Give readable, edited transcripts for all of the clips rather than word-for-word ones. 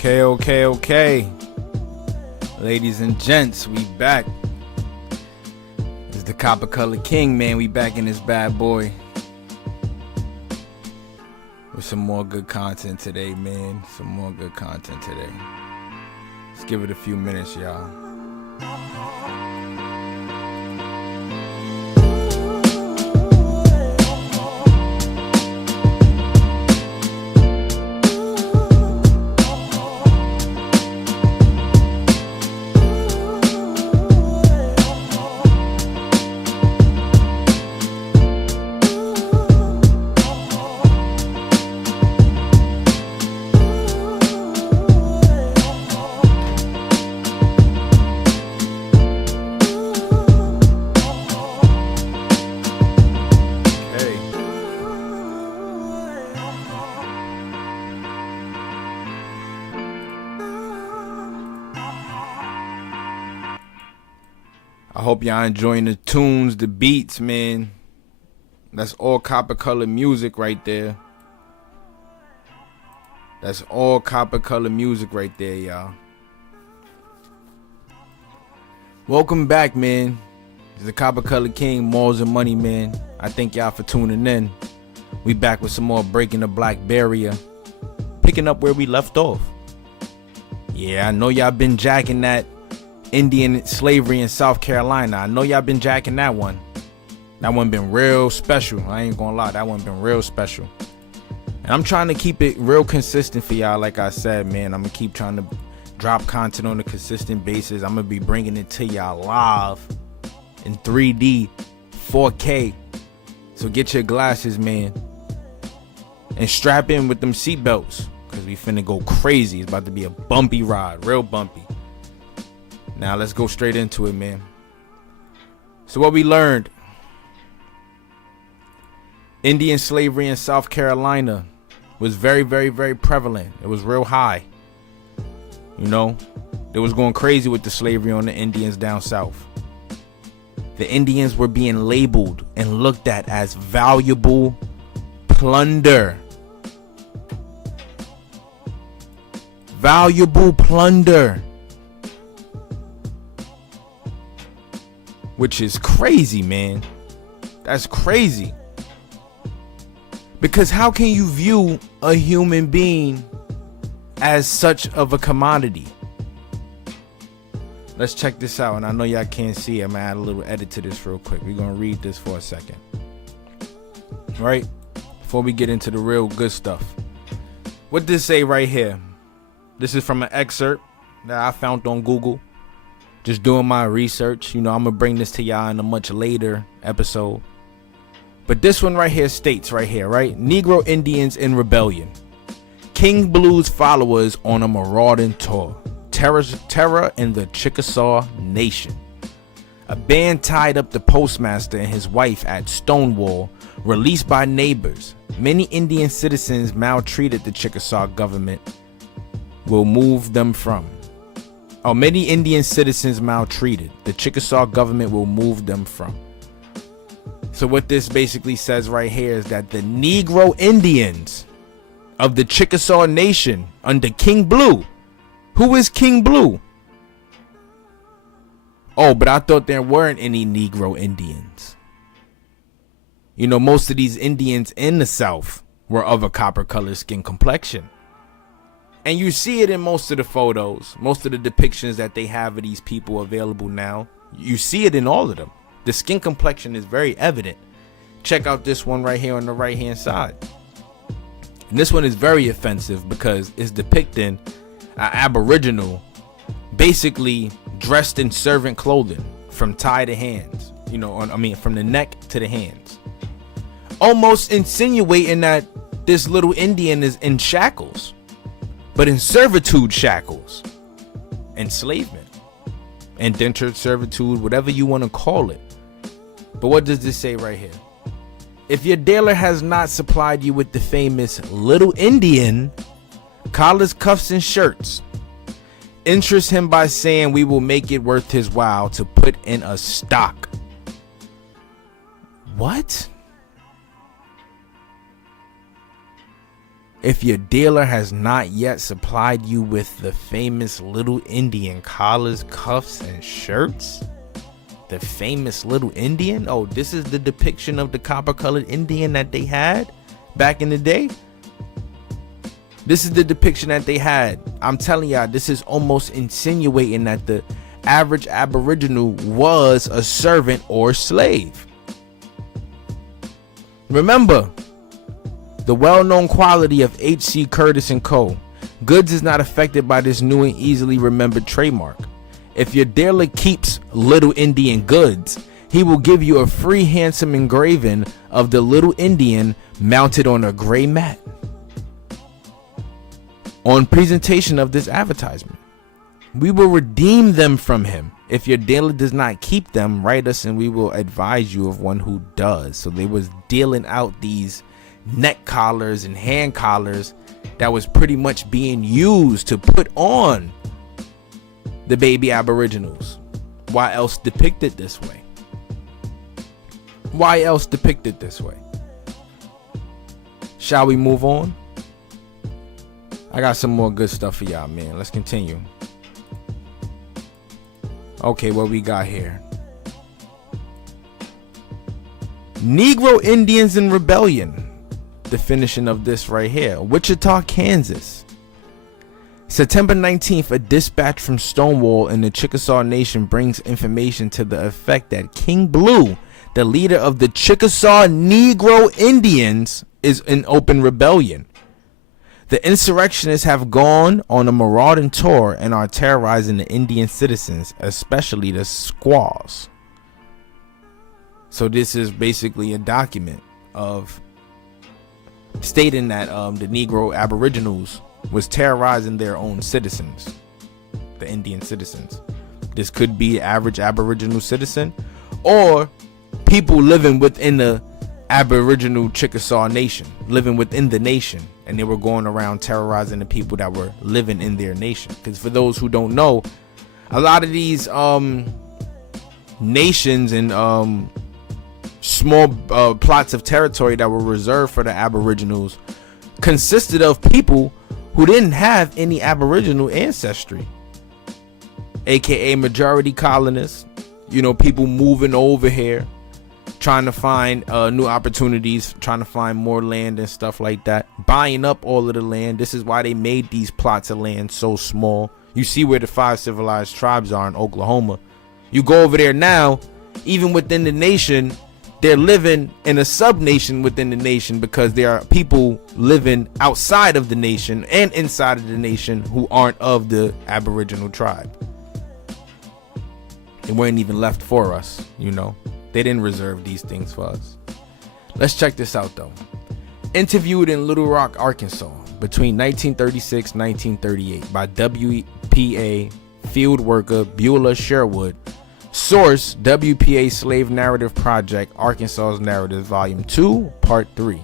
Okay. Ladies and gents, we back. It's the Copper Color King, man. We back in this bad boy. With some more good content today, man. Let's give it a few minutes, y'all. I hope y'all enjoying the tunes, the beats, man. That's all Copper Color music right there. Y'all. Welcome back, man. It's the Copper Color King, Morals and Money, man. I thank y'all for tuning in. We back with some more Breaking the Black Barrier. Picking up where we left off. Yeah, I know y'all been jacking that Indian slavery in South Carolina. I know y'all been jacking that one. That one been real special. I ain't gonna lie, that one been real special. And I'm trying to keep it real consistent for y'all. Like I said, man, I'm gonna keep trying to drop content on a consistent basis. I'm gonna be bringing it to y'all live in 3D, 4K. So get your glasses, man, and strap in with them seatbelts, cause we finna go crazy. It's about to be a bumpy ride, real bumpy. Now let's go straight into it, man. So what we learned: Indian slavery in South Carolina was very, very, very prevalent. It was real high. You know, they was going crazy with the slavery on the Indians down south. The Indians were being labeled and looked at as valuable plunder. Valuable plunder. Which is crazy, man. That's crazy. Because how can you view a human being as such of a commodity? Let's check this out. And I know y'all can't see it. I'm going to add a little edit to this real quick. We're going to read this for a second. Right? Before we get into the real good stuff. What does it say right here? This is from an excerpt that I found on Google. Just doing my research. You know, I'm going to bring this to y'all in a much later episode. But this one right here states right here, right? Negro Indians in rebellion. King Blue's followers on a marauding tour. Terror in the Chickasaw Nation. A band tied up the postmaster and his wife at Stonewall, released by neighbors. Many Indian citizens maltreated the Chickasaw government. Will move them from. Many Indian citizens maltreated. The Chickasaw government will move them from. So what this basically says right here is that the Negro Indians of the Chickasaw Nation under King Blue. Who is King Blue? Oh, but I thought there weren't any Negro Indians. You know, most of these Indians in the South were of a copper colored skin complexion. And you see it in most of the photos, most of the depictions that they have of these people available now. You see it in all of them. The skin complexion is very evident. Check out this one right here on the right hand side. And this one is very offensive because it's depicting an Aboriginal basically dressed in servant clothing from tie to hands. You know, from the neck to the hands. Almost insinuating that this little Indian is in shackles. But in servitude shackles, enslavement, indentured servitude, whatever you want to call it. But what does this say right here? If your dealer has not supplied you with the famous Little Indian, collars, cuffs, and shirts, interest him by saying we will make it worth his while to put in a stock. What? If your dealer has not yet supplied you with the famous Little Indian collars, cuffs, and shirts, the famous Little Indian, oh, this is the depiction of the copper-colored Indian that they had back in the day. This is the depiction that they had. I'm telling y'all, this is almost insinuating that the average Aboriginal was a servant or slave. Remember, the well-known quality of H.C. Curtis & Co. Goods is not affected by this new and easily remembered trademark. If your dealer keeps Little Indian goods, he will give you a free handsome engraving of the Little Indian mounted on a gray mat on presentation of this advertisement. We will redeem them from him. If your dealer does not keep them, write us and we will advise you of one who does. So they was dealing out these neck collars and hand collars that was pretty much being used to put on the baby Aboriginals. Why else depicted this way? Why else depicted this way? Shall we move on? I got some more good stuff for y'all, man. Let's continue. Okay, what we got here? Negro Indians in Rebellion. Definition of this right here. Wichita, Kansas. September 19th, a dispatch from Stonewall in the Chickasaw Nation brings information to the effect that King Blue, the leader of the Chickasaw Negro Indians, is in open rebellion. The insurrectionists have gone on a marauding tour and are terrorizing the Indian citizens, especially the squaws. So this is basically a document of stating that the Negro Aboriginals was terrorizing their own citizens, the Indian citizens. This could be average Aboriginal citizen or people living within the Aboriginal Chickasaw Nation, living within the nation, and they were going around terrorizing the people that were living in their nation. Because for those who don't know, a lot of these nations and small plots of territory that were reserved for the Aboriginals consisted of people who didn't have any Aboriginal ancestry, aka majority colonists, you know, people moving over here trying to find new opportunities, trying to find more land and stuff like that, buying up all of the land. This is why they made these plots of land so small. You see where the 5 civilized tribes are in Oklahoma. You go over there now, even within the nation, they're living in a sub-nation within the nation because there are people living outside of the nation and inside of the nation who aren't of the Aboriginal tribe. They weren't even left for us, you know. They didn't reserve these things for us. Let's check this out though. Interviewed in Little Rock, Arkansas between 1936 and 1938 by WPA field worker Beulah Sherwood. Source: WPA Slave Narrative Project, Arkansas's Narrative, Volume 2, Part 3.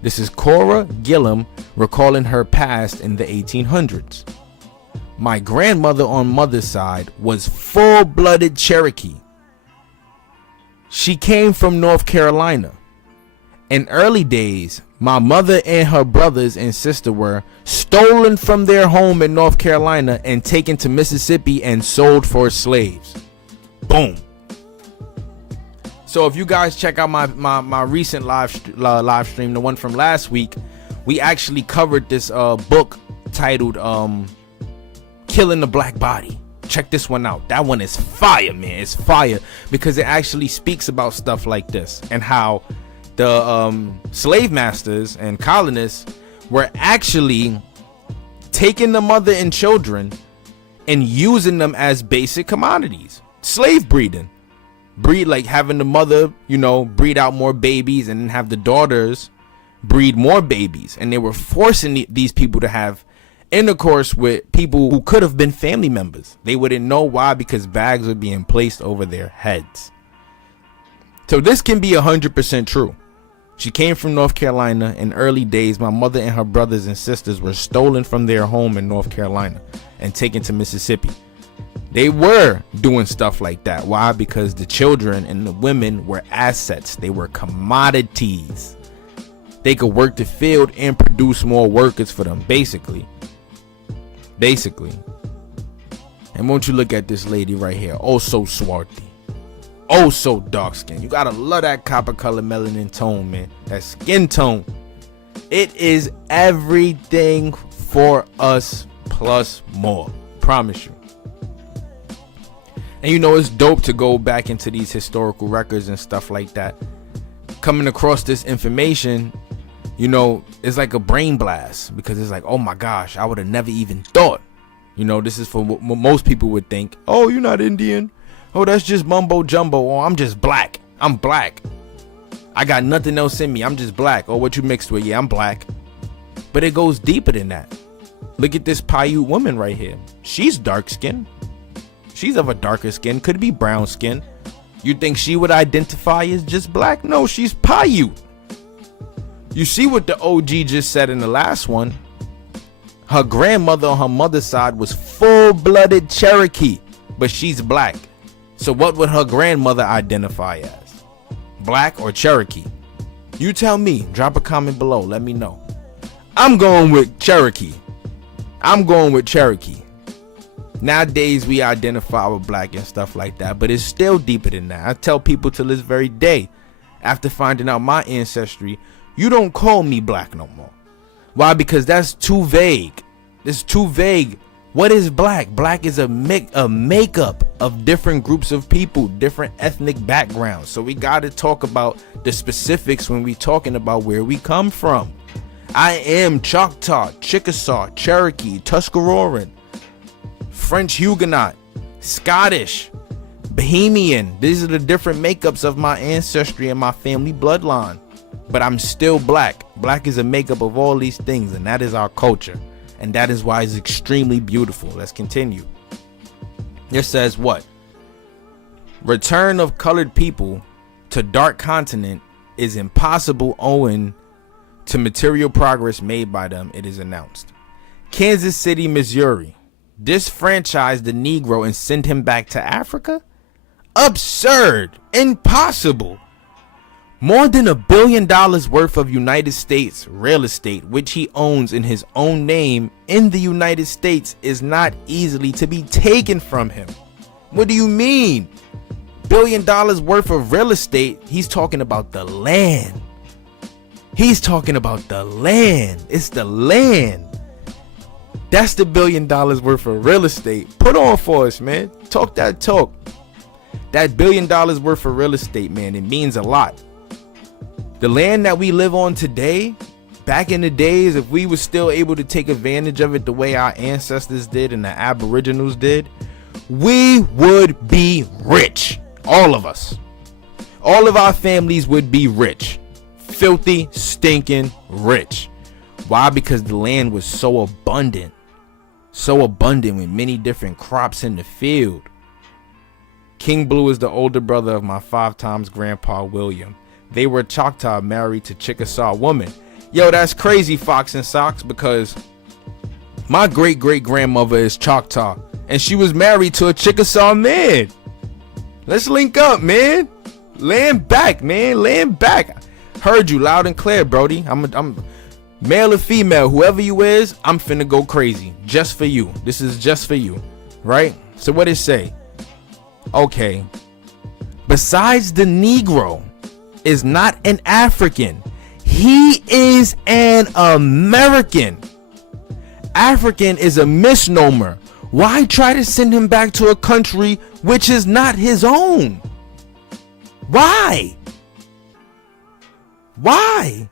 This is Cora Gillum recalling her past in the 1800s. My grandmother on mother's side was full-blooded Cherokee. She came from North Carolina. In early days, my mother and her brothers and sister were stolen from their home in North Carolina and taken to Mississippi and sold for slaves. Boom. So if you guys check out my recent live stream, the one from last week, we actually covered this book titled Killing the Black Body. Check this one out. That one is fire, man. It's fire because it actually speaks about stuff like this and how the slave masters and colonists were actually taking the mother and children and using them as basic commodities. Slave breeding. Breed, like having the mother, you know, breed out more babies and then have the daughters breed more babies. And they were forcing these people to have intercourse with people who could have been family members. They wouldn't know why, because bags were being placed over their heads. So this can be 100% true. She came from North Carolina. In early days, my mother and her brothers and sisters were stolen from their home in North Carolina and taken to Mississippi. They were doing stuff like that. Why? Because the children and the women were assets. They were commodities. they could work the field and produce more workers for them, basically. And won't you look at this lady right here? Oh, so swarthy. Oh, so dark skin. You gotta love that copper color melanin tone, man. That skin tone. It is everything for us plus more. Promise you. And you know, it's dope to go back into these historical records and stuff like that. Coming across this information, you know, it's like a brain blast, because it's like, oh my gosh, I would have never even thought. You know, this is for what most people would think. Oh, you're not Indian. Oh, that's just mumbo jumbo. Oh, I'm just black. I'm black. I got nothing else in me. I'm just black. Oh, what you mixed with? Yeah, I'm black. But it goes deeper than that. Look at this Paiute woman right here. She's dark skinned. She's of a darker skin. Could be brown skin. You think she would identify as just black? No, she's Paiute. You see what the OG just said in the last one. Her grandmother on her mother's side was full-blooded Cherokee, but she's black. So what would her grandmother identify as? Black or Cherokee? You tell me. Drop a comment below. Let me know. I'm going with Cherokee. Nowadays, we identify with black and stuff like that, but it's still deeper than that. I tell people to this very day, after finding out my ancestry, you don't call me black no more. Why? Because that's too vague. It's too vague. What is black? Black is a makeup of different groups of people, different ethnic backgrounds. So we got to talk about the specifics when we talking about where we come from. I am Choctaw, Chickasaw, Cherokee, Tuscaroran, French Huguenot, Scottish, Bohemian. These are the different makeups of my ancestry and my family bloodline. But I'm still black. Black is a makeup of all these things, and that is our culture. And that is why it's extremely beautiful. Let's continue. It says what? Return of colored people to dark continent is impossible owing to material progress made by them, it is announced. Kansas City, Missouri disfranchise the Negro and send him back to Africa? Absurd. Impossible. More than $1 billion worth of United States real estate, which he owns in his own name in the United States, is not easily to be taken from him. What do you mean? $1 billion worth of real estate? He's talking about the land. He's talking about the land. It's the land. That's the $1 billion worth of real estate. Put on for us, man. Talk that talk. That $1 billion worth of real estate, man, it means a lot. The land that we live on today, back in the days, if we were still able to take advantage of it the way our ancestors did and the Aboriginals did, we would be rich. All of us. All of our families would be rich. Filthy, stinking rich. Why? Because the land was so abundant. So abundant with many different crops in the field. King Blue is the older brother of my 5 times grandpa William. They were Choctaw married to Chickasaw woman. Yo, that's crazy, Fox and Socks, because my great-great-grandmother is Choctaw, and she was married to a Chickasaw man. Let's link up, man. Land back, man. Land back. Heard you loud and clear, Brody. I'm male or female, whoever you is, I'm finna go crazy. Just for you. This is just for you, right? So what it say? Okay. Besides the Negro is not an African. He is an American. African is a misnomer. Why try to send him back to a country which is not his own? Why? Why?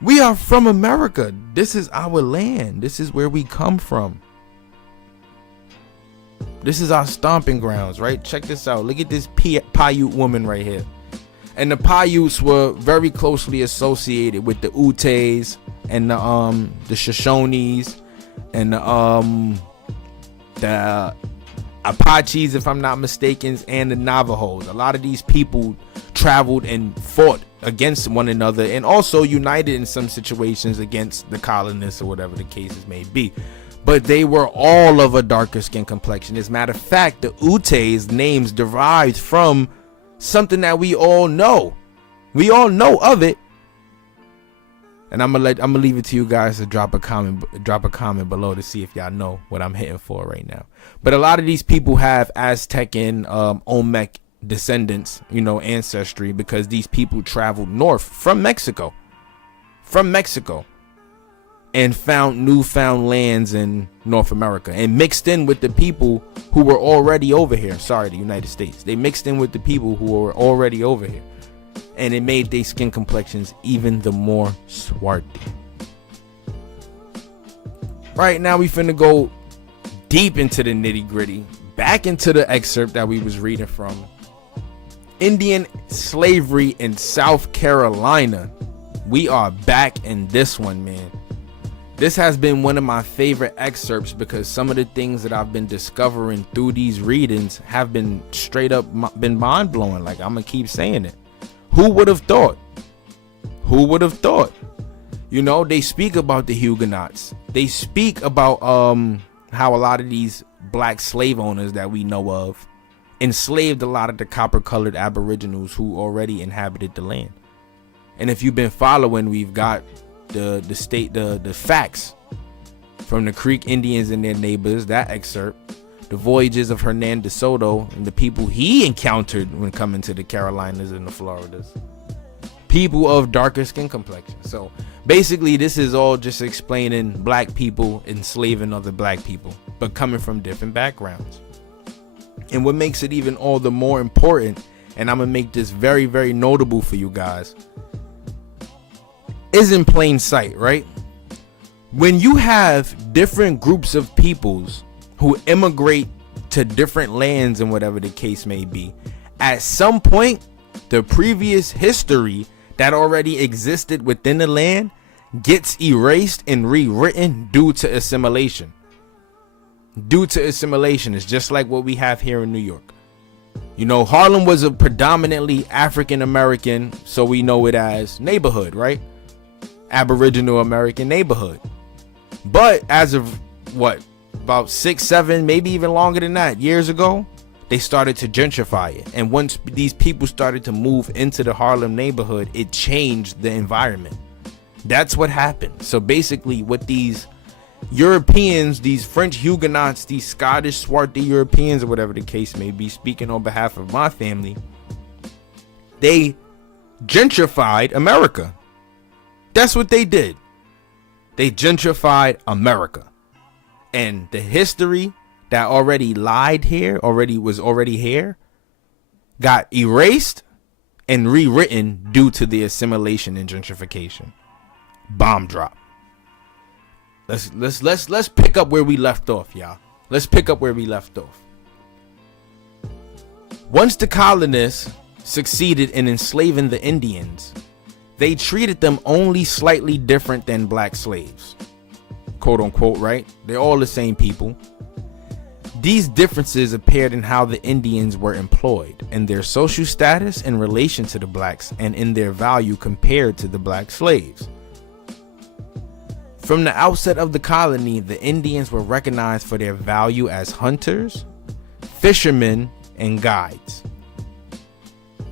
We are from America. This is our land. This is where we come from. This is our stomping grounds, right? Check this out. Look at this Paiute woman right here. And the Paiutes were very closely associated with the Utes and the Shoshones and the Apaches, if I'm not mistaken, and the Navajos. A lot of these people traveled and fought against one another and also united in some situations against the colonists or whatever the cases may be. But they were all of a darker skin complexion. As a matter of fact, the Utes names derived from something that we all know. We all know of it. And I'm gonna leave it to you guys to drop a comment below to see if y'all know what I'm hitting for right now. But a lot of these people have Aztec and Olmec descendants, ancestry, because these people traveled north from Mexico, and found newfound lands in North America and mixed in with the people who were already over here. Sorry, the United States. They mixed in with the people who were already over here. And it made their skin complexions even the more swarthy. Right now, we finna go deep into the nitty gritty. Back into the excerpt that we was reading from. Indian slavery in South Carolina. We are back in this one, man. This has been one of my favorite excerpts because some of the things that I've been discovering through these readings have been straight up been mind-blowing. Like, I'm gonna keep saying it. Who would have thought? Who would have thought? They speak about the Huguenots. They speak about how a lot of these black slave owners that we know of enslaved a lot of the copper-colored aboriginals who already inhabited the land. And if you've been following, we've got the facts from the Creek Indians and their neighbors, that excerpt, the voyages of Hernan de Soto and the people he encountered when coming to the Carolinas and the Floridas, people of darker skin complexion. So basically, this is all just explaining black people enslaving other black people, but coming from different backgrounds. And what makes it even all the more important, and I'm gonna make this very, very notable for you guys, is in plain sight, right? When you have different groups of peoples who immigrate to different lands and whatever the case may be, at some point, the previous history that already existed within the land gets erased and rewritten due to assimilation. It's just like what we have here in New York. Harlem was a predominantly African American, so we know it as neighborhood, right? Aboriginal American neighborhood. But as of about 6, 7, maybe even longer than that, years ago, they started to gentrify it. And once these people started to move into the Harlem neighborhood, it changed the environment. That's what happened. So basically, what these Europeans, these French Huguenots, these Scottish swarthy Europeans, or whatever the case may be, speaking on behalf of my family, they gentrified America. That's what they did. They gentrified America. And the history that already lied here, was already here, got erased and rewritten due to the assimilation and gentrification. Bomb drop. Let's pick up where we left off, y'all. Let's pick up where we left off. Once the colonists succeeded in enslaving the Indians, they treated them only slightly different than black slaves. Quote unquote, right? They're all the same people. These differences appeared in how the Indians were employed, in their social status in relation to the blacks, and in their value compared to the black slaves. From the outset of the colony, the Indians were recognized for their value as hunters, fishermen, and guides.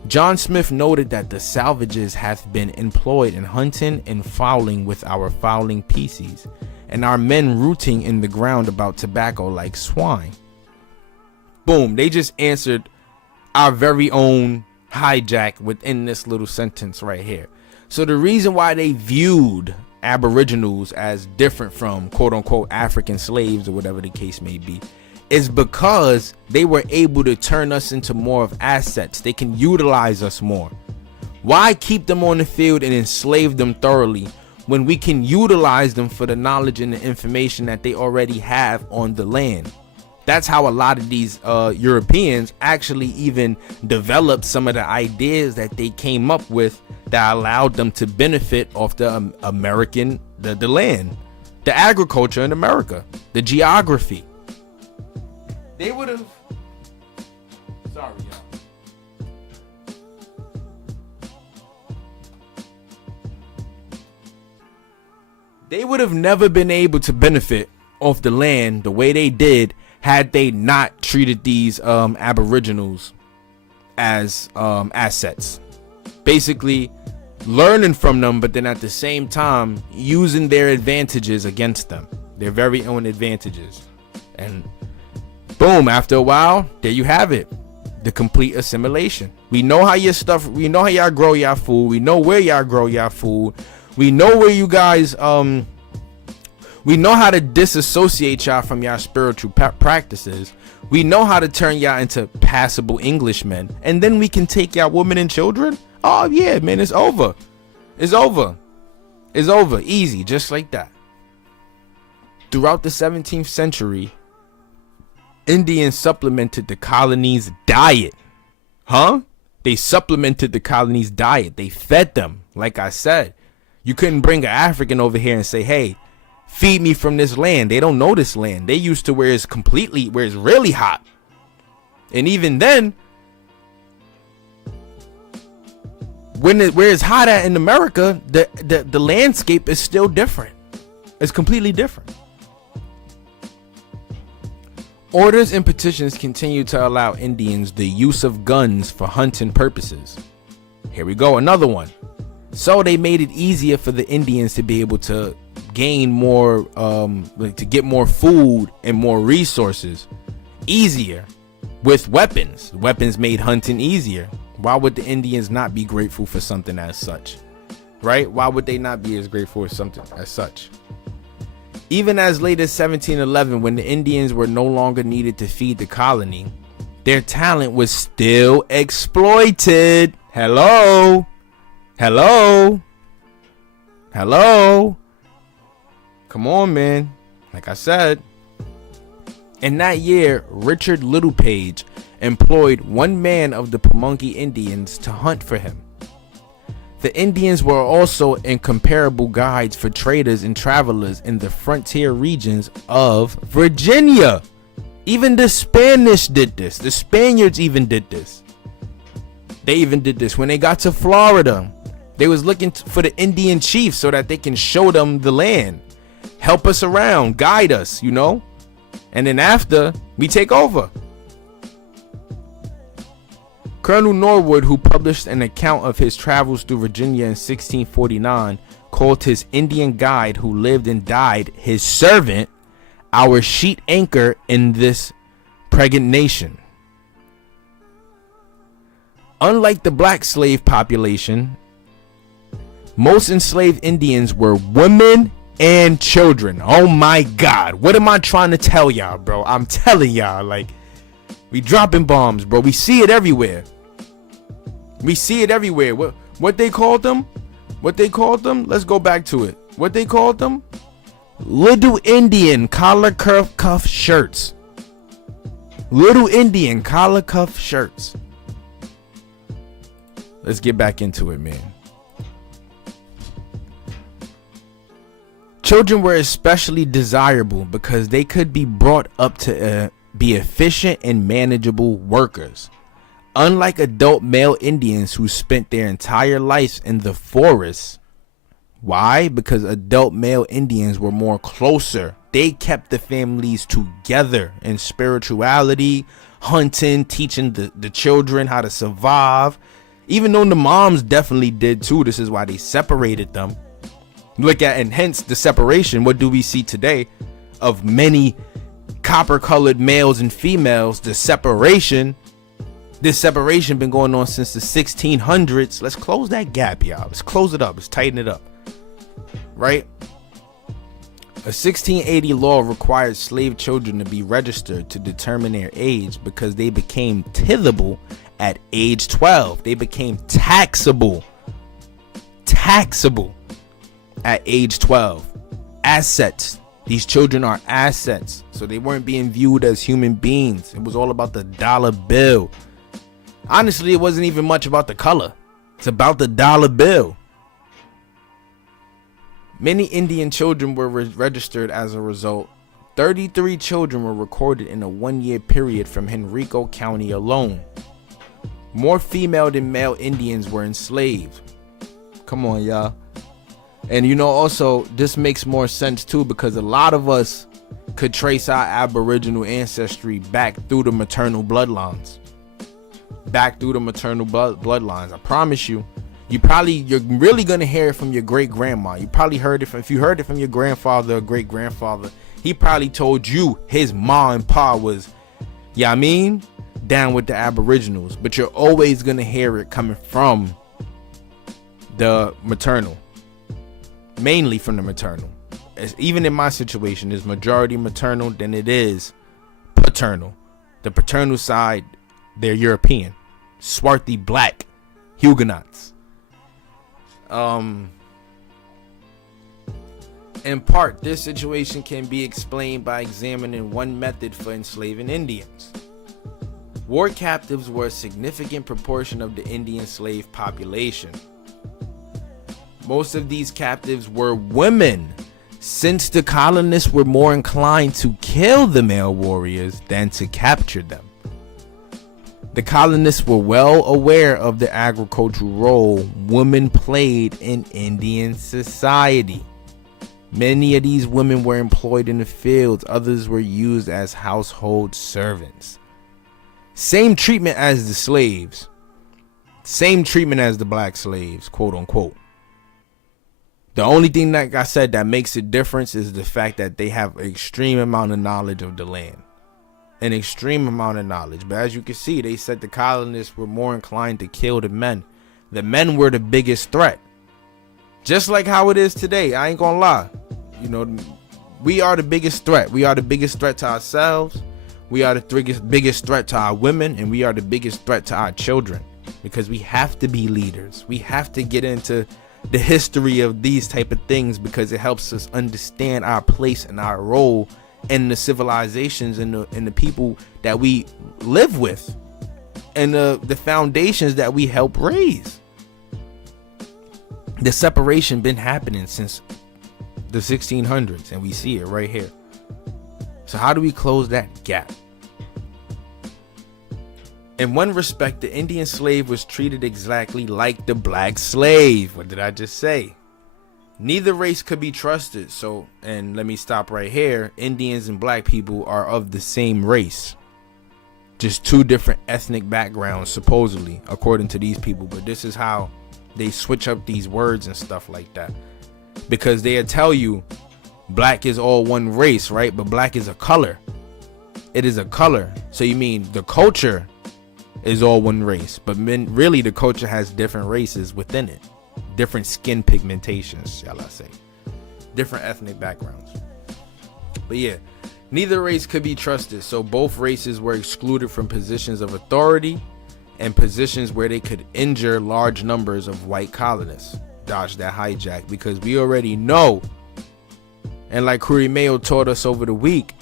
John Smith noted that the salvages have been employed in hunting and fowling with our fowling species, and our men rooting in the ground about tobacco like swine. Boom, they just answered our very own hijack within this little sentence right here. So the reason why they viewed aboriginals as different from quote unquote African slaves or whatever the case may be is because they were able to turn us into more of assets. They can utilize us more. Why keep them on the field and enslave them thoroughly when we can utilize them for the knowledge and the information that they already have on the land? That's how a lot of these Europeans actually even developed some of the ideas that they came up with that allowed them to benefit off the American, the land, the agriculture in America, the geography. They would have, sorry y'all. They would have never been able to benefit off the land the way they did had they not treated these aboriginals as assets. basically learning from them, but then at the same time using their advantages against them, their very own advantages. And boom, after a while, there you have it, the complete assimilation. We know how your stuff, we know how y'all grow y'all food, we know where y'all grow y'all food, we know where you guys we know how to disassociate y'all from y'all spiritual practices. We know how to turn y'all into passable Englishmen, and then we can take y'all women and children. Oh yeah, man, it's over. It's over. It's over. Easy, just like that. Throughout the 17th century, Indians supplemented the colony's diet. They supplemented the colony's diet. They fed them. Like I said, you couldn't bring an African over here and say, hey, feed me from this land. They don't know this land. They used to where it's really hot. And even then, where it's hot at in America, the landscape is still different. It's completely different. Orders and petitions continue to allow Indians the use of guns for hunting purposes. Here we go, another one. So they made it easier for the Indians to be able to gain more, to get more food and more resources easier with weapons. Weapons made hunting easier. Why would the Indians not be grateful for something as such? Right? Why would they not be as grateful for something as such? Even as late as 1711, when the Indians were no longer needed to feed the colony, their talent was still exploited. Hello? Hello? Hello? Come on, man. Like I said. In that year, Richard Littlepage employed one man of the Pamunkey Indians to hunt for him. The Indians were also incomparable guides for traders and travelers in the frontier regions of Virginia. Even the Spanish did this. The Spaniards even did this. They even did this when they got to Florida. They was looking for the Indian chiefs so that they can show them the land, help us around, guide us, you know. And then after, we take over. Colonel Norwood, who published an account of his travels through Virginia in 1649, called his Indian guide who lived and died his servant, our sheet anchor in this pregnant nation. Unlike the black slave population, most enslaved Indians were women and children. Oh my God. What am I trying to tell y'all, bro? I'm telling y'all, like, we dropping bombs, bro. We see it everywhere. We see it everywhere. What they called them? What they called them? Let's go back to it. What they called them? Little Indian collar cuff shirts. Little Indian collar cuff shirts. Let's get back into it, man. Children were especially desirable because they could be brought up to be efficient and manageable workers. Unlike adult male Indians who spent their entire lives in the forests. Why? Because adult male Indians were more closer. They kept the families together in spirituality, hunting, teaching the children how to survive. Even though the moms definitely did too. This is why they separated them. Look at, and hence the separation. What do we see today of many copper colored males and females? The separation. This separation been going on since the 1600s. Let's close that gap, y'all. Let's close it up. Let's tighten it up. Right? A 1680 law required slave children to be registered to determine their age because they became tithable at age 12. They became taxable. Taxable at age 12. Assets. These children are assets. So they weren't being viewed as human beings. It was all about the dollar bill. Honestly, it wasn't even much about the color. It's about the dollar bill. Many Indian children were registered as a result. 33 children were recorded in a 1-year period from Henrico County alone. More female than male Indians were enslaved. Come on, y'all. And you know, also, this makes more sense too because a lot of us could trace our Aboriginal ancestry back through the maternal bloodlines. Back through the maternal bloodlines. I promise you. You're really gonna hear it from your great grandma. You probably heard it from, if you heard it from your grandfather or great grandfather, he probably told you his ma and pa was, yeah, I mean, down with the Aboriginals. But you're always gonna hear it coming from the maternal, mainly from the maternal. Even in my situation, it's majority maternal than it is paternal. The paternal side, they're European, swarthy black Huguenots. In part, this situation can be explained by examining one method for enslaving Indians. War captives were a significant proportion of the Indian slave population. Most of these captives were women, since the colonists were more inclined to kill the male warriors than to capture them. The colonists were well aware of the agricultural role women played in Indian society. Many of these women were employed in the fields, others were used as household servants. Same treatment as the slaves. Same treatment as the black slaves, quote unquote. The only thing, like I said, that makes a difference is the fact that they have an extreme amount of knowledge of the land. An extreme amount of knowledge. But as you can see, they said the colonists were more inclined to kill the men. The men were the biggest threat. Just like how it is today. I ain't gonna lie. You know, we are the biggest threat. We are the biggest threat to ourselves. We are the biggest threat to our women. And we are the biggest threat to our children. Because we have to be leaders. We have to get into the history of these type of things, because it helps us understand our place and our role in the civilizations and the people that we live with, and the foundations that we help raise. The separation been happening since the 1600s, and we see it right here. So how do we close that gap? In one respect, the Indian slave was treated exactly like the black slave. What did I just say? Neither race could be trusted. So, and let me stop right here. Indians and black people are of the same race. Just two different ethnic backgrounds, supposedly, according to these people. But this is how they switch up these words and stuff like that. Because they'll tell you black is all one race, right? But black is a color. It is a color. So you mean the culture is all one race. But really the culture has different races within it. Different skin pigmentations, shall I say. Different ethnic backgrounds. But yeah, neither race could be trusted. So both races were excluded from positions of authority and positions where they could injure large numbers of white colonists. Dodge that hijack, because we already know, and like Curry Mayo taught us over the week,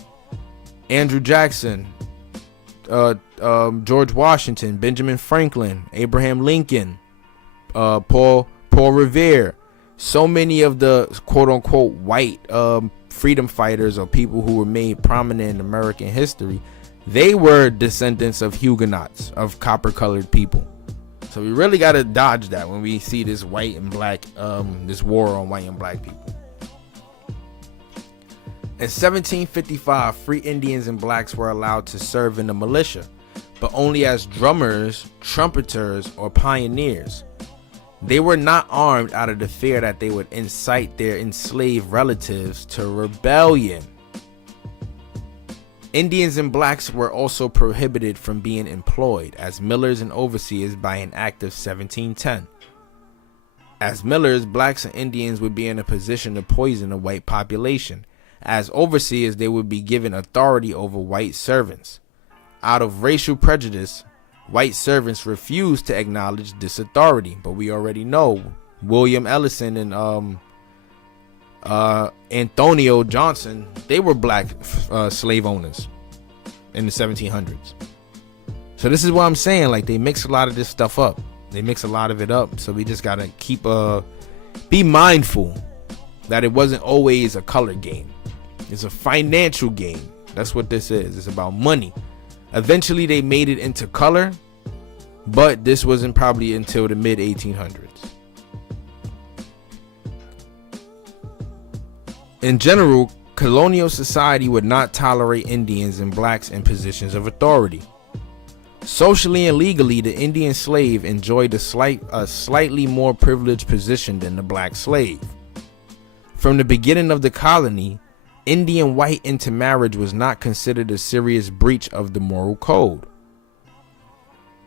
Andrew Jackson, George Washington, Benjamin Franklin, Abraham Lincoln, Paul Revere, so many of the quote unquote white freedom fighters or people who were made prominent in American history, they were descendants of Huguenots, of copper colored people. So we really got to dodge that when we see this white and black, this war on white and black people. In 1755, free Indians and blacks were allowed to serve in the militia, but only as drummers, trumpeters, or pioneers. They were not armed out of the fear that they would incite their enslaved relatives to rebellion. Indians and blacks were also prohibited from being employed as millers and overseers by an act of 1710. As millers, blacks and Indians would be in a position to poison the white population. As overseers, they would be given authority over white servants. Out of racial prejudice, white servants refused to acknowledge this authority. But we already know William Ellison and Antonio Johnson, they were black slave owners in the 1700s. So this is what I'm saying, like they mix a lot of this stuff up. They mix a lot of it up. So we just gotta keep be mindful that it wasn't always a color game. It's a financial game. That's what this is. It's about money. Eventually they made it into color, but this wasn't probably until the mid 1800s. In general, colonial society would not tolerate Indians and blacks in positions of authority. Socially and legally, the Indian slave enjoyed a slightly more privileged position than the black slave. From the beginning of the colony, Indian white intermarriage was not considered a serious breach of the moral code.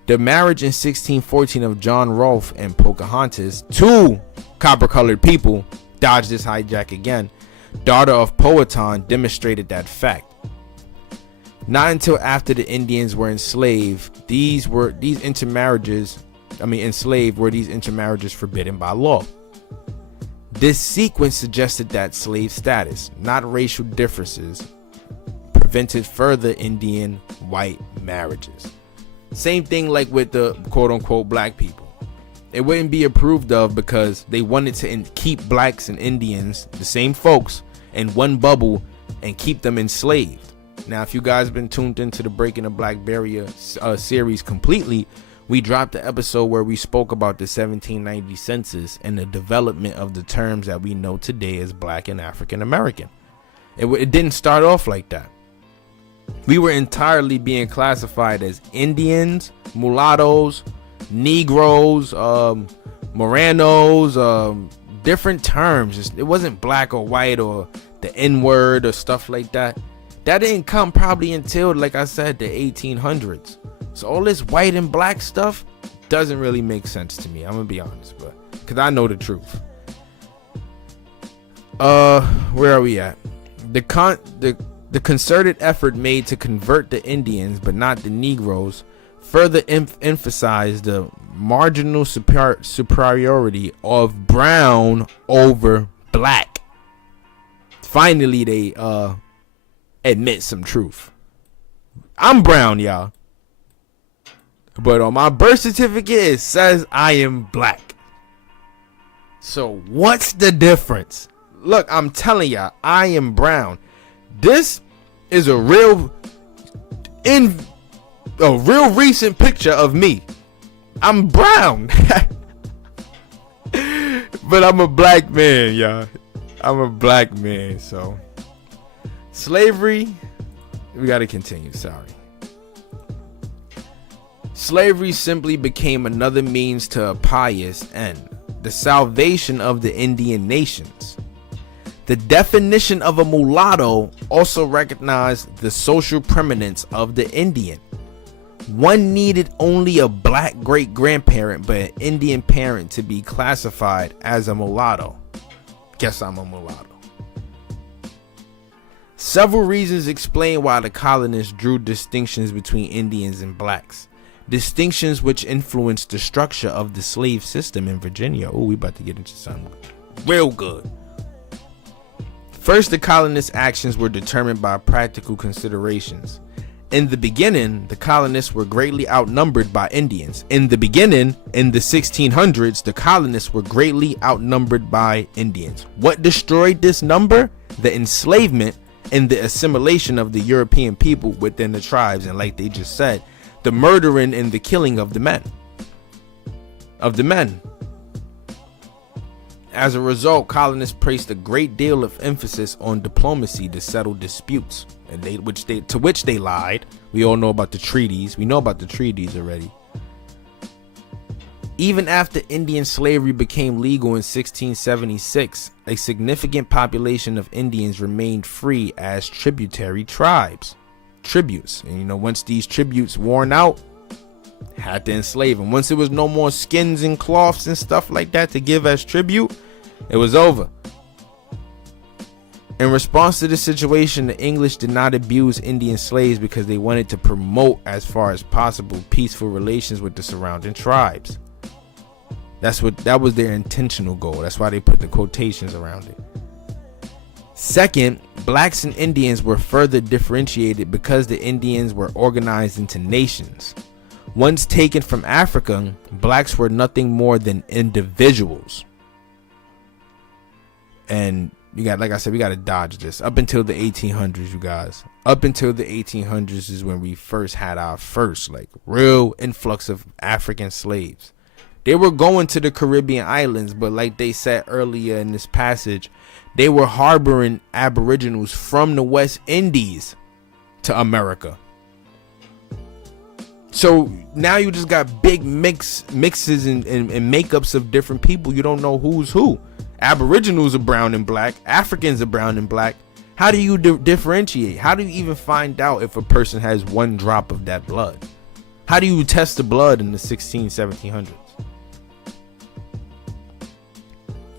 The marriage in 1614 of John Rolfe and Pocahontas, two copper-colored people, dodge this hijack again, daughter of Powhatan, demonstrated that fact. Not until after the Indians were enslaved, these intermarriages forbidden by law. This sequence suggested that slave status, not racial differences, prevented further Indian white marriages. Same thing like with the quote-unquote black people. It wouldn't be approved of because they wanted to keep blacks and Indians, the same folks, in one bubble and keep them enslaved. Now, if you guys have been tuned into the Breaking the Black Barrier series completely, we dropped the episode where we spoke about the 1790 census and the development of the terms that we know today as Black and African American. It didn't start off like that. We were entirely being classified as Indians, mulattoes, Negroes, Moranos, different terms. It wasn't black or white or the N-word or stuff like that. That didn't come probably until, like I said, the 1800s. So all this white and black stuff doesn't really make sense to me. I'm gonna be honest, but because I know the truth. Where are we at? The concerted effort made to convert the Indians, but not the Negroes, further emphasized the marginal superiority of brown over black. Finally, they admit some truth. I'm brown, y'all, but on my birth certificate it says I am black. So what's the difference? Look, I'm telling y'all, I am brown. This is a real recent picture of me. I'm brown. But I'm a black man, y'all. I'm a black man. So slavery, we got to continue. Sorry. Slavery simply became another means to a pious end, the salvation of the Indian nations. The definition of a mulatto also recognized the social preeminence of the Indian. One needed only a black great-grandparent but an Indian parent to be classified as a mulatto. Guess I'm a mulatto. Several reasons explain why the colonists drew distinctions between Indians and blacks. Distinctions which influenced the structure of the slave system in Virginia. Oh, we about to get into something real good. First, the colonists' actions were determined by practical considerations. In the beginning, the colonists were greatly outnumbered by Indians. In the 1600s, the colonists were greatly outnumbered by Indians. What destroyed this number? The enslavement and the assimilation of the European people within the tribes, and like they just said, the murdering and the killing of the men. As a result, colonists placed a great deal of emphasis on diplomacy to settle disputes, and to which they lied. We all know about the treaties. We know about the treaties already. Even after Indian slavery became legal in 1676, a significant population of Indians remained free as tributary tribes. Tributes. And once these tributes worn out, had to enslave them. Once it was no more skins and cloths and stuff like that to give as tribute, it was over. In response to this situation, the English did not abuse Indian slaves because they wanted to promote, as far as possible, peaceful relations with the surrounding tribes. That was their intentional goal. That's why they put the quotations around it. Second, blacks and Indians were further differentiated because the Indians were organized into nations. Once taken from Africa, blacks were nothing more than individuals. And you got, like I said, we got to dodge this. Up until the 1800s, you guys. Up until the 1800s is when we first had our first, real influx of African slaves. They were going to the Caribbean islands, but like they said earlier in this passage, they were harboring aboriginals from the West Indies to America. So now you just got big mixes and makeups of different people. You don't know who's who. Aboriginals are brown and black. Africans are brown and black. How do you differentiate? How do you even find out if a person has one drop of that blood? How do you test the blood in the 1700s?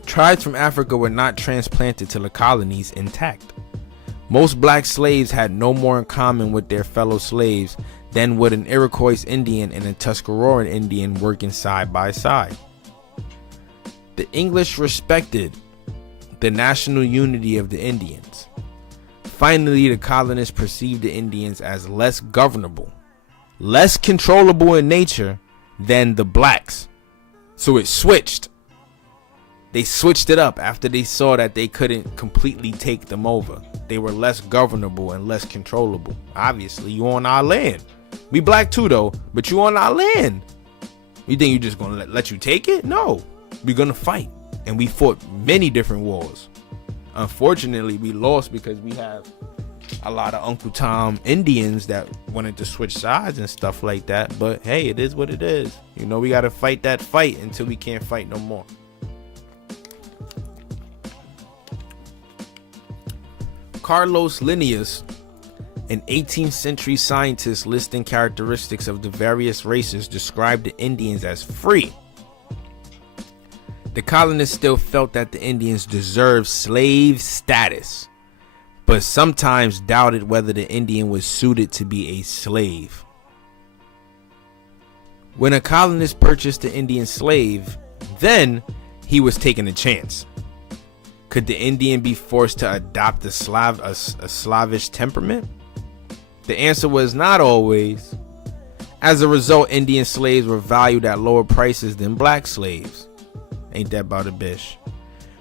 Tribes from Africa were not transplanted to the colonies intact. Most black slaves had no more in common with their fellow slaves than would an Iroquois Indian and a Tuscaroran Indian working side by side. The English respected the national unity of the Indians. Finally, the colonists perceived the Indians as less governable, less controllable in nature than the blacks. So it switched. They switched it up after they saw that they couldn't completely take them over. They were less governable and less controllable. Obviously, you on our land. We black too though, but you on our land. You think you just gonna let you take it? No, we're gonna fight. And we fought many different wars. Unfortunately, we lost because we have a lot of Uncle Tom Indians that wanted to switch sides and stuff like that. But hey, it is what it is. You know, we gotta fight that fight until we can't fight no more. Carlos Linnaeus, an 18th century scientist listing characteristics of the various races, described the Indians as free. The colonists still felt that the Indians deserved slave status, but sometimes doubted whether the Indian was suited to be a slave. When a colonist purchased the Indian slave, then he was taking a chance. Could the Indian be forced to adopt a Slavish temperament? The answer was not always. As a result, Indian slaves were valued at lower prices than black slaves. Ain't that about a bish?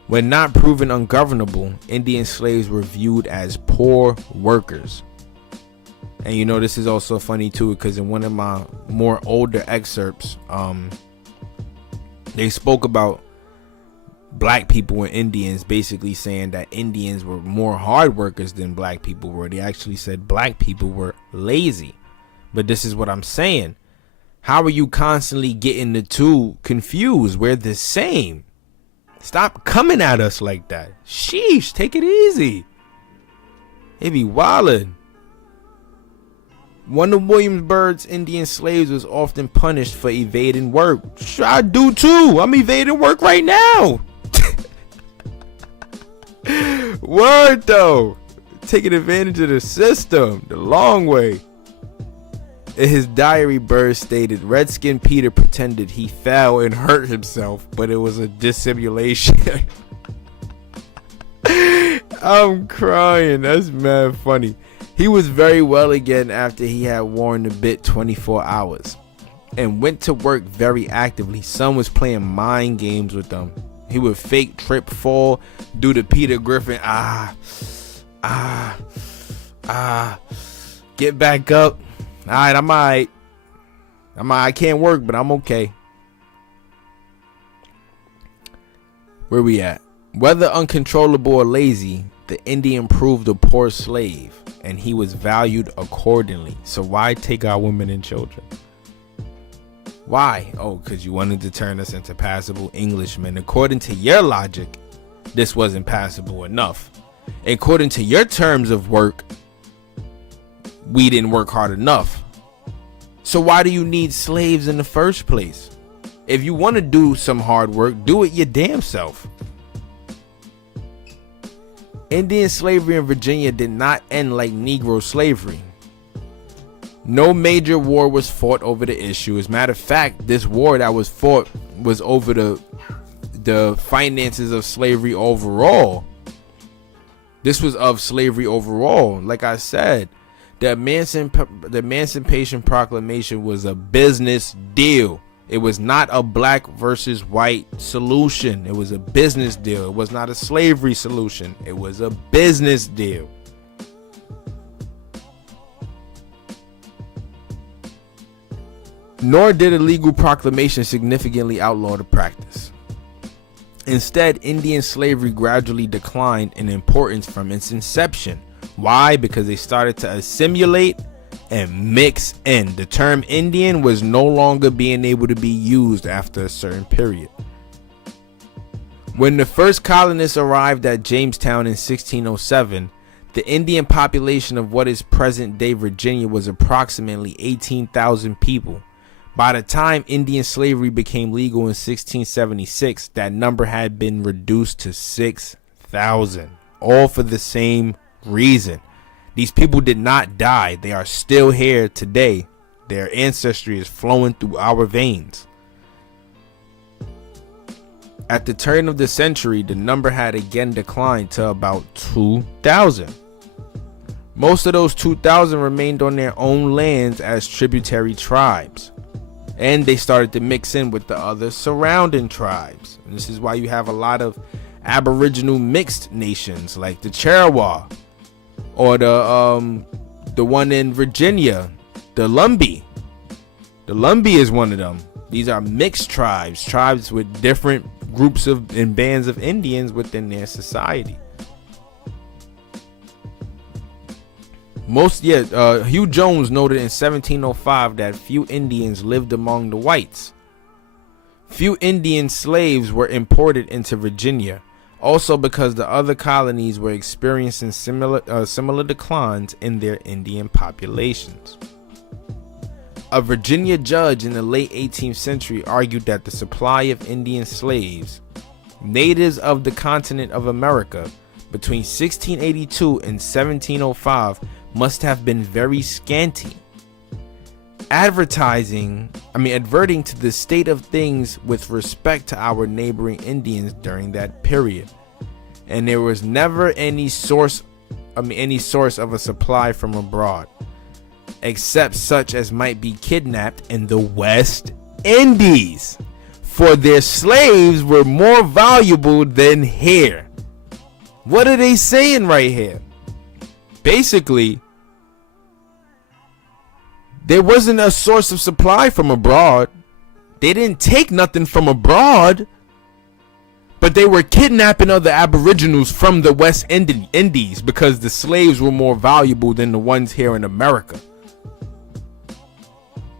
When not proven ungovernable, Indian slaves were viewed as poor workers. And you know, this is also funny too, because in one of my more older excerpts, they spoke about black people and Indians, basically saying that Indians were more hard workers than black people were. They actually said black people were lazy. But this is what I'm saying. How are you constantly getting the two confused? We're the same. Stop coming at us like that. Sheesh, take it easy. It be wildin'. One of Williamsburg's Indian slaves was often punished for evading work. Sure, I do too. I'm evading work right now. Word though, taking advantage of the system the long way. In his diary, Burr stated, Redskin Peter pretended he fell and hurt himself, but it was a dissimulation. I'm crying. That's mad funny. He was very well again after he had worn the bit 24 hours and went to work very actively. Some was playing mind games with them. He would fake trip, fall, do the Peter Griffin, get back up. All right, I'm all right. I can't work, but I'm okay. Where we at? Whether uncontrollable or lazy, the Indian proved a poor slave, and he was valued accordingly. So why take our women and children? Why? Oh, because you wanted to turn us into passable Englishmen. According to your logic, this wasn't passable enough. According to your terms of work, we didn't work hard enough. So why do you need slaves in the first place? If you want to do some hard work, do it your damn self. Indian slavery in Virginia did not end like Negro slavery. No major war was fought over the issue. As a matter of fact, this war that was fought was over the finances of slavery overall. This was of slavery overall. Like I said, the Emancipation Proclamation was a business deal. It was not a black versus white solution. It was a business deal. It was not a slavery solution. It was a business deal. Nor did a legal proclamation significantly outlaw the practice. Instead, Indian slavery gradually declined in importance from its inception. Why? Because they started to assimilate and mix in. The term Indian was no longer being able to be used after a certain period. When the first colonists arrived at Jamestown in 1607, the Indian population of what is present-day Virginia was approximately 18,000 people. By the time Indian slavery became legal in 1676, that number had been reduced to 6,000, all for the same reason. These people did not die. They are still here today. Their ancestry is flowing through our veins. At the turn of the century, the number had again declined to about 2,000. Most of those 2,000 remained on their own lands as tributary tribes, and they started to mix in with the other surrounding tribes. And this is why you have a lot of aboriginal mixed nations like the Cherokee, or the one in Virginia, the Lumbee. The Lumbee is one of them. These are mixed tribes with different groups of and bands of Indians within their society. Hugh Jones noted in 1705 that few Indians lived among the whites. Few Indian slaves were imported into Virginia, also because the other colonies were experiencing similar declines in their Indian populations. A Virginia judge in the late 18th century argued that the supply of Indian slaves, natives of the continent of America, between 1682 and 1705 must have been very scanty, adverting to the state of things with respect to our neighboring Indians during that period. And there was never any source of a supply from abroad, except such as might be kidnapped in the West Indies, for their slaves were more valuable than here. What are they saying right here? Basically, there wasn't a source of supply from abroad. They didn't take nothing from abroad, but they were kidnapping other aboriginals from the West Indies because the slaves were more valuable than the ones here in America.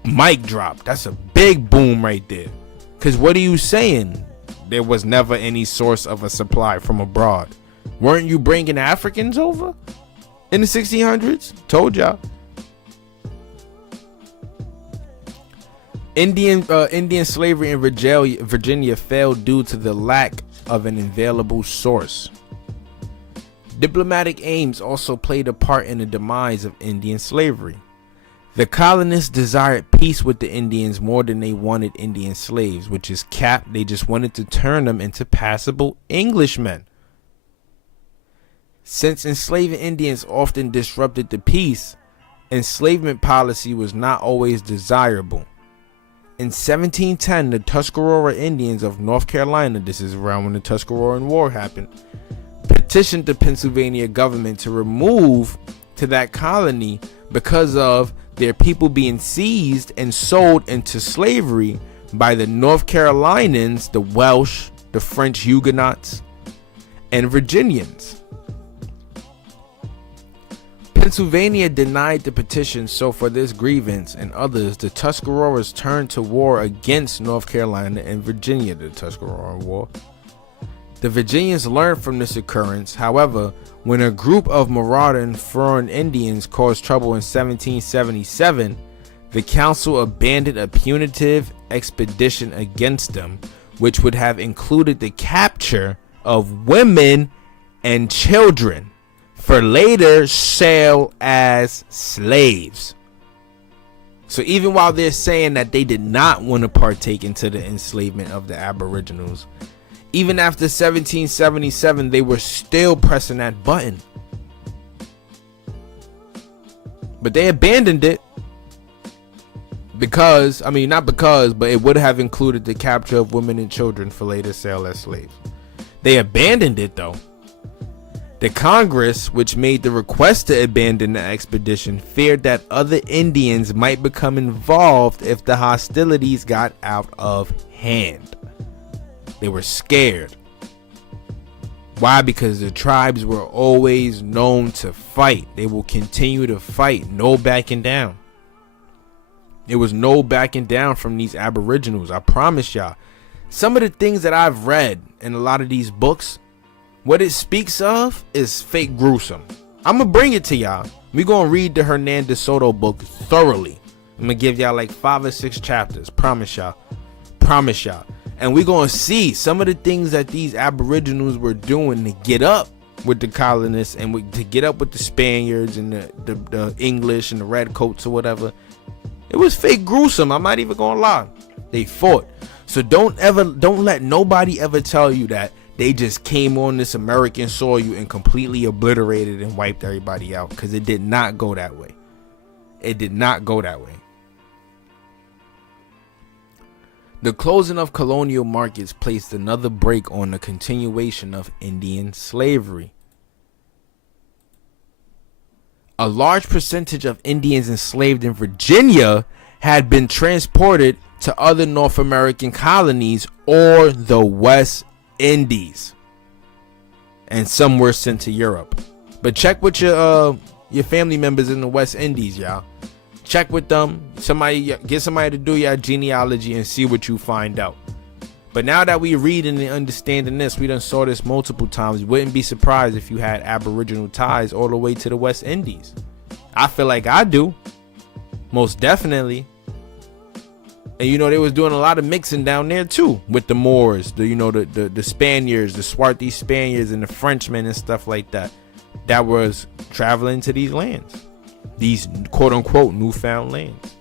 Mic drop. That's a big boom right there. Because what are you saying? There was never any source of a supply from abroad. Weren't you bringing Africans over in the 1600s? Told y'all. Indian slavery in Virginia failed due to the lack of an available source. Diplomatic aims also played a part in the demise of Indian slavery. The colonists desired peace with the Indians more than they wanted Indian slaves, which is cap. They just wanted to turn them into passable Englishmen. Since enslaving Indians often disrupted the peace, enslavement policy was not always desirable. In 1710, the Tuscarora Indians of North Carolina, this is around when the Tuscaroran War happened, petitioned the Pennsylvania government to remove to that colony because of their people being seized and sold into slavery by the North Carolinians, the Welsh, the French Huguenots, and Virginians. Pennsylvania denied the petition, so for this grievance and others, the Tuscaroras turned to war against North Carolina and Virginia, the Tuscarora War. The Virginians learned from this occurrence. However, when a group of marauding foreign Indians caused trouble in 1777, the council abandoned a punitive expedition against them, which would have included the capture of women and children for later sale as slaves. So even while they're saying that they did not want to partake into the enslavement of the Aboriginals, even after 1777, they were still pressing that button. But they abandoned it because, not because, but it would have included the capture of women and children for later sale as slaves. They abandoned it though. The Congress, which made the request to abandon the expedition, feared that other Indians might become involved if the hostilities got out of hand. They were scared. Why? Because the tribes were always known to fight. They will continue to fight. No backing down. There was no backing down from these aboriginals. I promise y'all. Some of the things that I've read in a lot of these books, what it speaks of is fake gruesome. I'm going to bring it to y'all. We're going to read the Hernan de Soto book thoroughly. I'm going to give y'all like 5 or 6 chapters. Promise y'all. Promise y'all. And we're going to see some of the things that these aboriginals were doing to get up with the colonists and to get up with the Spaniards and the English and the redcoats or whatever. It was fake gruesome. I'm not even going to lie. They fought. So don't let nobody ever tell you that they just came on this American soil and completely obliterated and wiped everybody out, because it did not go that way. It did not go that way. The closing of colonial markets placed another brake on the continuation of Indian slavery. A large percentage of Indians enslaved in Virginia had been transported to other North American colonies or the West Indies, and some were sent to Europe. But check with your family members in the West Indies, y'all. Check with them. Get somebody to do your genealogy and see what you find out. But now that we reading and understanding this, we done saw this multiple times. Wouldn't be surprised if you had aboriginal ties all the way to the West Indies. I feel like I do, most definitely. And you know, they was doing a lot of mixing down there too with the Moors, the Spaniards, the swarthy Spaniards and the Frenchmen and stuff like that was traveling to these lands, these quote unquote newfound lands.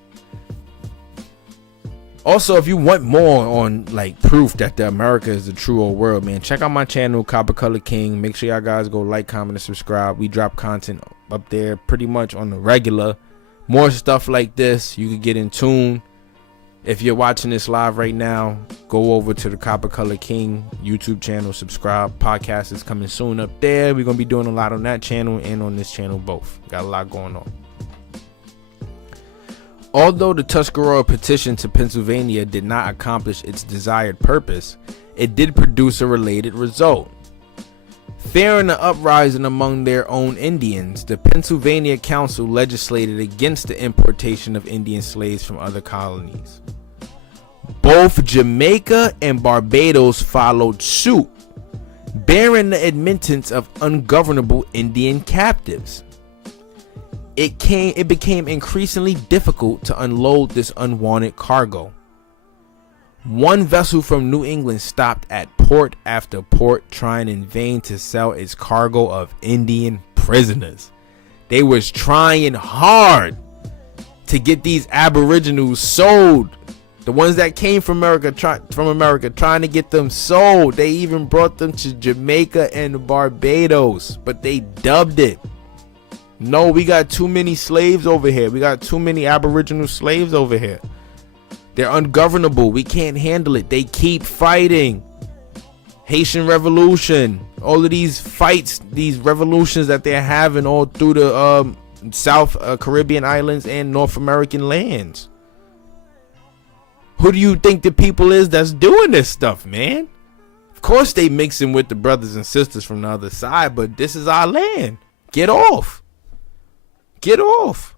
Also, if you want more on like proof that the America is the true old world, man, check out my channel, Copper Color King. Make sure y'all guys go like, comment, and subscribe. We drop content up there pretty much on the regular. More stuff like this. You can get in tune. If you're watching this live right now, go over to the Copper Color King YouTube channel, subscribe. Podcast is coming soon up there. We're going to be doing a lot on that channel and on this channel both. Got a lot going on. Although the Tuscarora petition to Pennsylvania did not accomplish its desired purpose, it did produce a related result. Fearing the uprising among their own Indians, the Pennsylvania Council legislated against the importation of Indian slaves from other colonies. Both Jamaica and Barbados followed suit, bearing the admittance of ungovernable Indian captives. It became increasingly difficult to unload this unwanted cargo. One vessel from New England stopped at port after port, trying in vain to sell its cargo of Indian prisoners. They was trying hard to get these aboriginals sold. The ones that came from America, trying to get them sold. They even brought them to Jamaica and Barbados, but they dubbed it. No, we got too many slaves over here. We got too many aboriginal slaves over here. They're ungovernable. We can't handle it. They keep fighting. Haitian Revolution. All of these fights, these revolutions that they're having all through the South Caribbean islands and North American lands. Who do you think the people is that's doing this stuff, man? Of course they mixing with the brothers and sisters from the other side, but this is our land. Get off. Get off.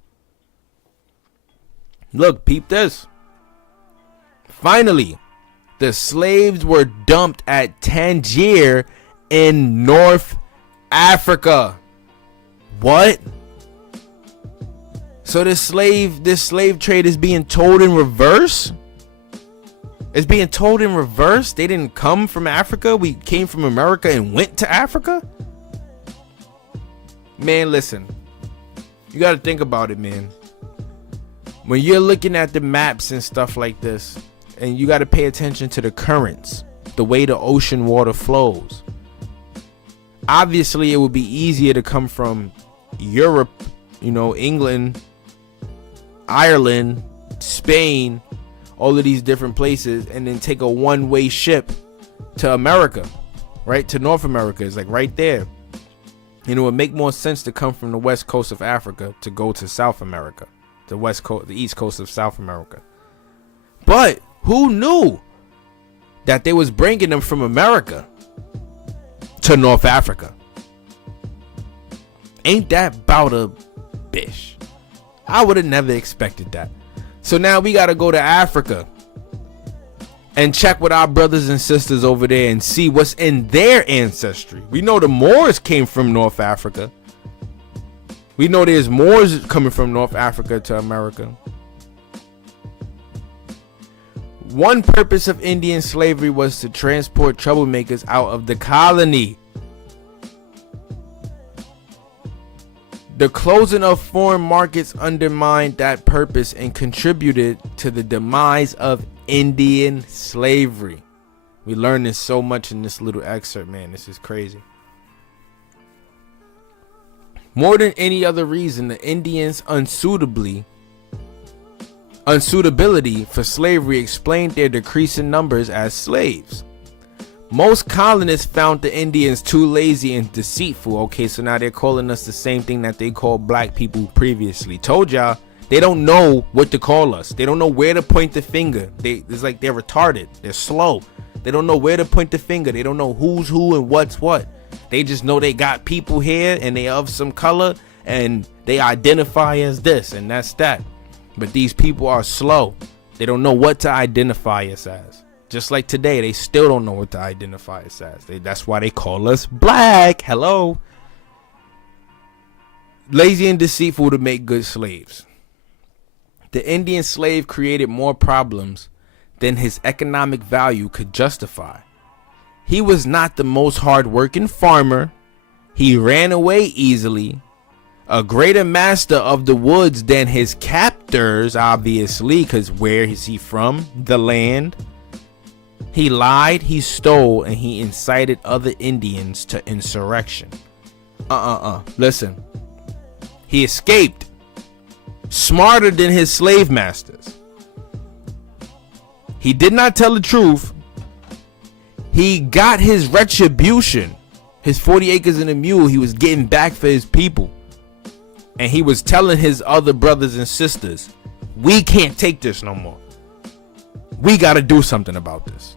Look, peep this. Finally, the slaves were dumped at Tangier in North Africa. What? So this slave trade is being told in reverse? It's being told in reverse? They didn't come from Africa. We came from America and went to Africa? Man, listen. You got to think about it, man. When you're looking at the maps and stuff like this, and you got to pay attention to the currents, the way the ocean water flows. Obviously, it would be easier to come from Europe, England, Ireland, Spain, all of these different places, and then take a one-way ship to America, right? To North America. It's like right there. It would make more sense to come from the west coast of Africa to go to South America, the east coast of South America. But who knew that they was bringing them from America to North Africa. Ain't that about a bish? I would have never expected that. So now we got to go to Africa and check with our brothers and sisters over there and see what's in their ancestry. We know the Moors came from North Africa. We know there's Moors coming from North Africa to America. One purpose of Indian slavery was to transport troublemakers out of the colony. The closing of foreign markets undermined that purpose and contributed to the demise of Indian slavery. We learned this so much in this little excerpt, man. This is crazy. More than any other reason, the Indians' unsuitability for slavery explained their decrease in numbers as slaves. Most colonists found the Indians too lazy and deceitful. Okay, so now they're calling us the same thing that they called black people previously. Told y'all, they don't know what to call us. They don't know where to point the finger. It's like they're retarded. They're slow. They don't know where to point the finger. They don't know who's who and what's what. They just know they got people here and they of some color and they identify as this and that's that. But these people are slow. They don't know what to identify us as. Just like today, they still don't know what to identify us as. That's why they call us black. Hello. Lazy and deceitful to make good slaves. The Indian slave created more problems than his economic value could justify. He was not the most hardworking farmer. He ran away easily. A greater master of the woods than his captors, obviously, because where is he from? The land. He lied, he stole, and he incited other Indians to insurrection. Listen. He escaped. Smarter than his slave masters. He did not tell the truth. He got his retribution. His 40 acres and a mule, he was getting back for his people. And he was telling his other brothers and sisters, we can't take this no more. We got to do something about this.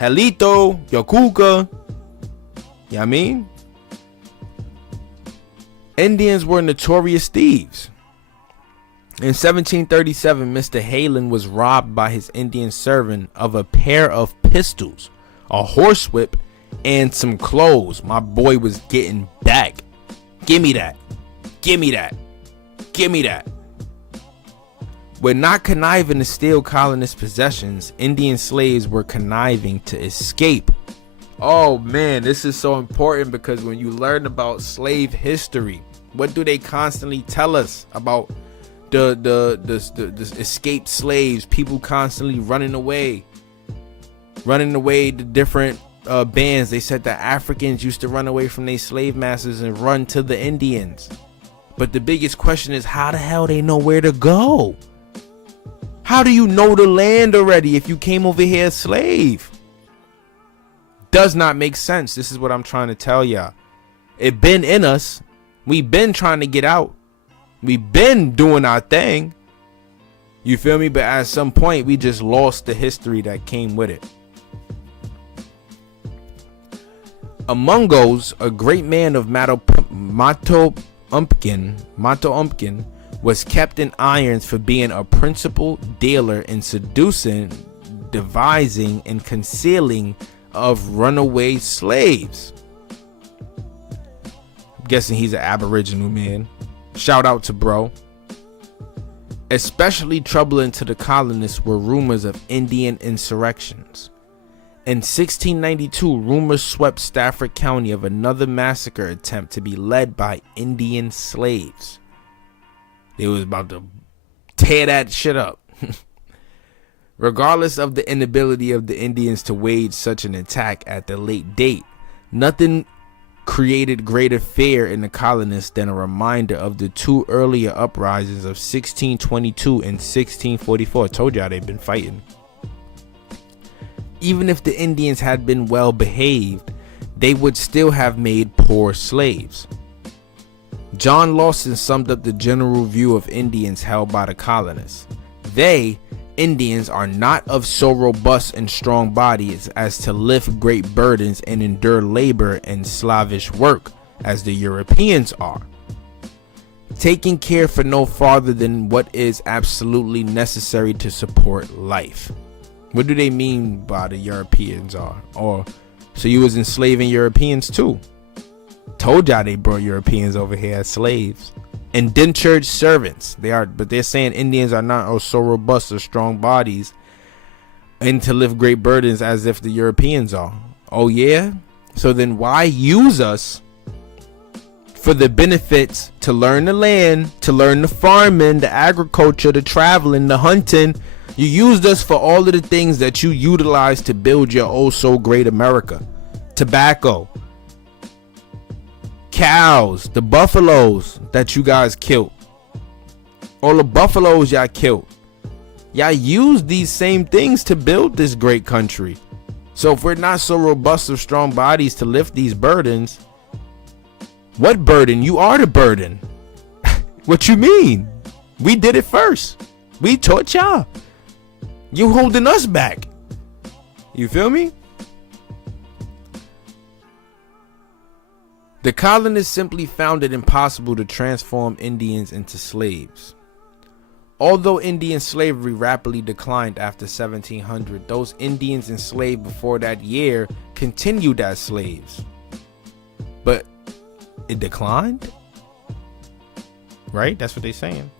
Helito, Yokuka. You know what I mean? Indians were notorious thieves. In 1737, Mr. Halen was robbed by his Indian servant of a pair of pistols, a horsewhip, and some clothes. My boy was getting back. Give me that. Give me that. Give me that. When not conniving to steal colonist possessions, Indian slaves were conniving to escape. Oh man, this is so important because when you learn about slave history, what do they constantly tell us about the escaped slaves? People constantly running away to different bands. They said that Africans used to run away from their slave masters and run to the Indians. But the biggest question is, how the hell they know where to go? How do you know the land already if you came over here a slave? Does not make sense. This is what I'm trying to tell y'all. It been in us. We been trying to get out. We been doing our thing. You feel me? But at some point, we just lost the history that came with it. Among those, a great man of Mato Umpkin was kept in irons for being a principal dealer in seducing, devising, and concealing of runaway slaves. I'm guessing he's an Aboriginal man. Shout out to bro. Especially troubling to the colonists were rumors of Indian insurrections. In 1692, rumors swept Stafford County of another massacre attempt to be led by Indian slaves. They was about to tear that shit up. Regardless of the inability of the Indians to wage such an attack at the late date, nothing created greater fear in the colonists than a reminder of the two earlier uprisings of 1622 and 1644. I told y'all they've been fighting. Even if the Indians had been well behaved, they would still have made poor slaves. John Lawson summed up the general view of Indians held by the colonists. They, Indians are not of so robust and strong bodies as to lift great burdens and endure labor and slavish work as the Europeans are, taking care for no farther than what is absolutely necessary to support life. What do they mean by the Europeans are? Or so you was enslaving Europeans too? Told y'all they brought Europeans over here as slaves. Indentured servants. But they're saying Indians are not so robust or strong bodies and to lift great burdens as if the Europeans are. Oh yeah? So then why use us for the benefits to learn the land, to learn the farming, the agriculture, the traveling, the hunting? You used us for all of the things that you utilized to build your oh so great America. Tobacco, cows, the buffaloes that you guys killed. All the buffaloes y'all killed. Y'all used these same things to build this great country. So if we're not so robust or strong bodies to lift these burdens, what burden? You are the burden. What you mean? We did it first. We taught y'all. You holding us back. You feel me? The colonists simply found it impossible to transform Indians into slaves. Although Indian slavery rapidly declined after 1700, those Indians enslaved before that year continued as slaves. But it declined? Right? That's what they're saying.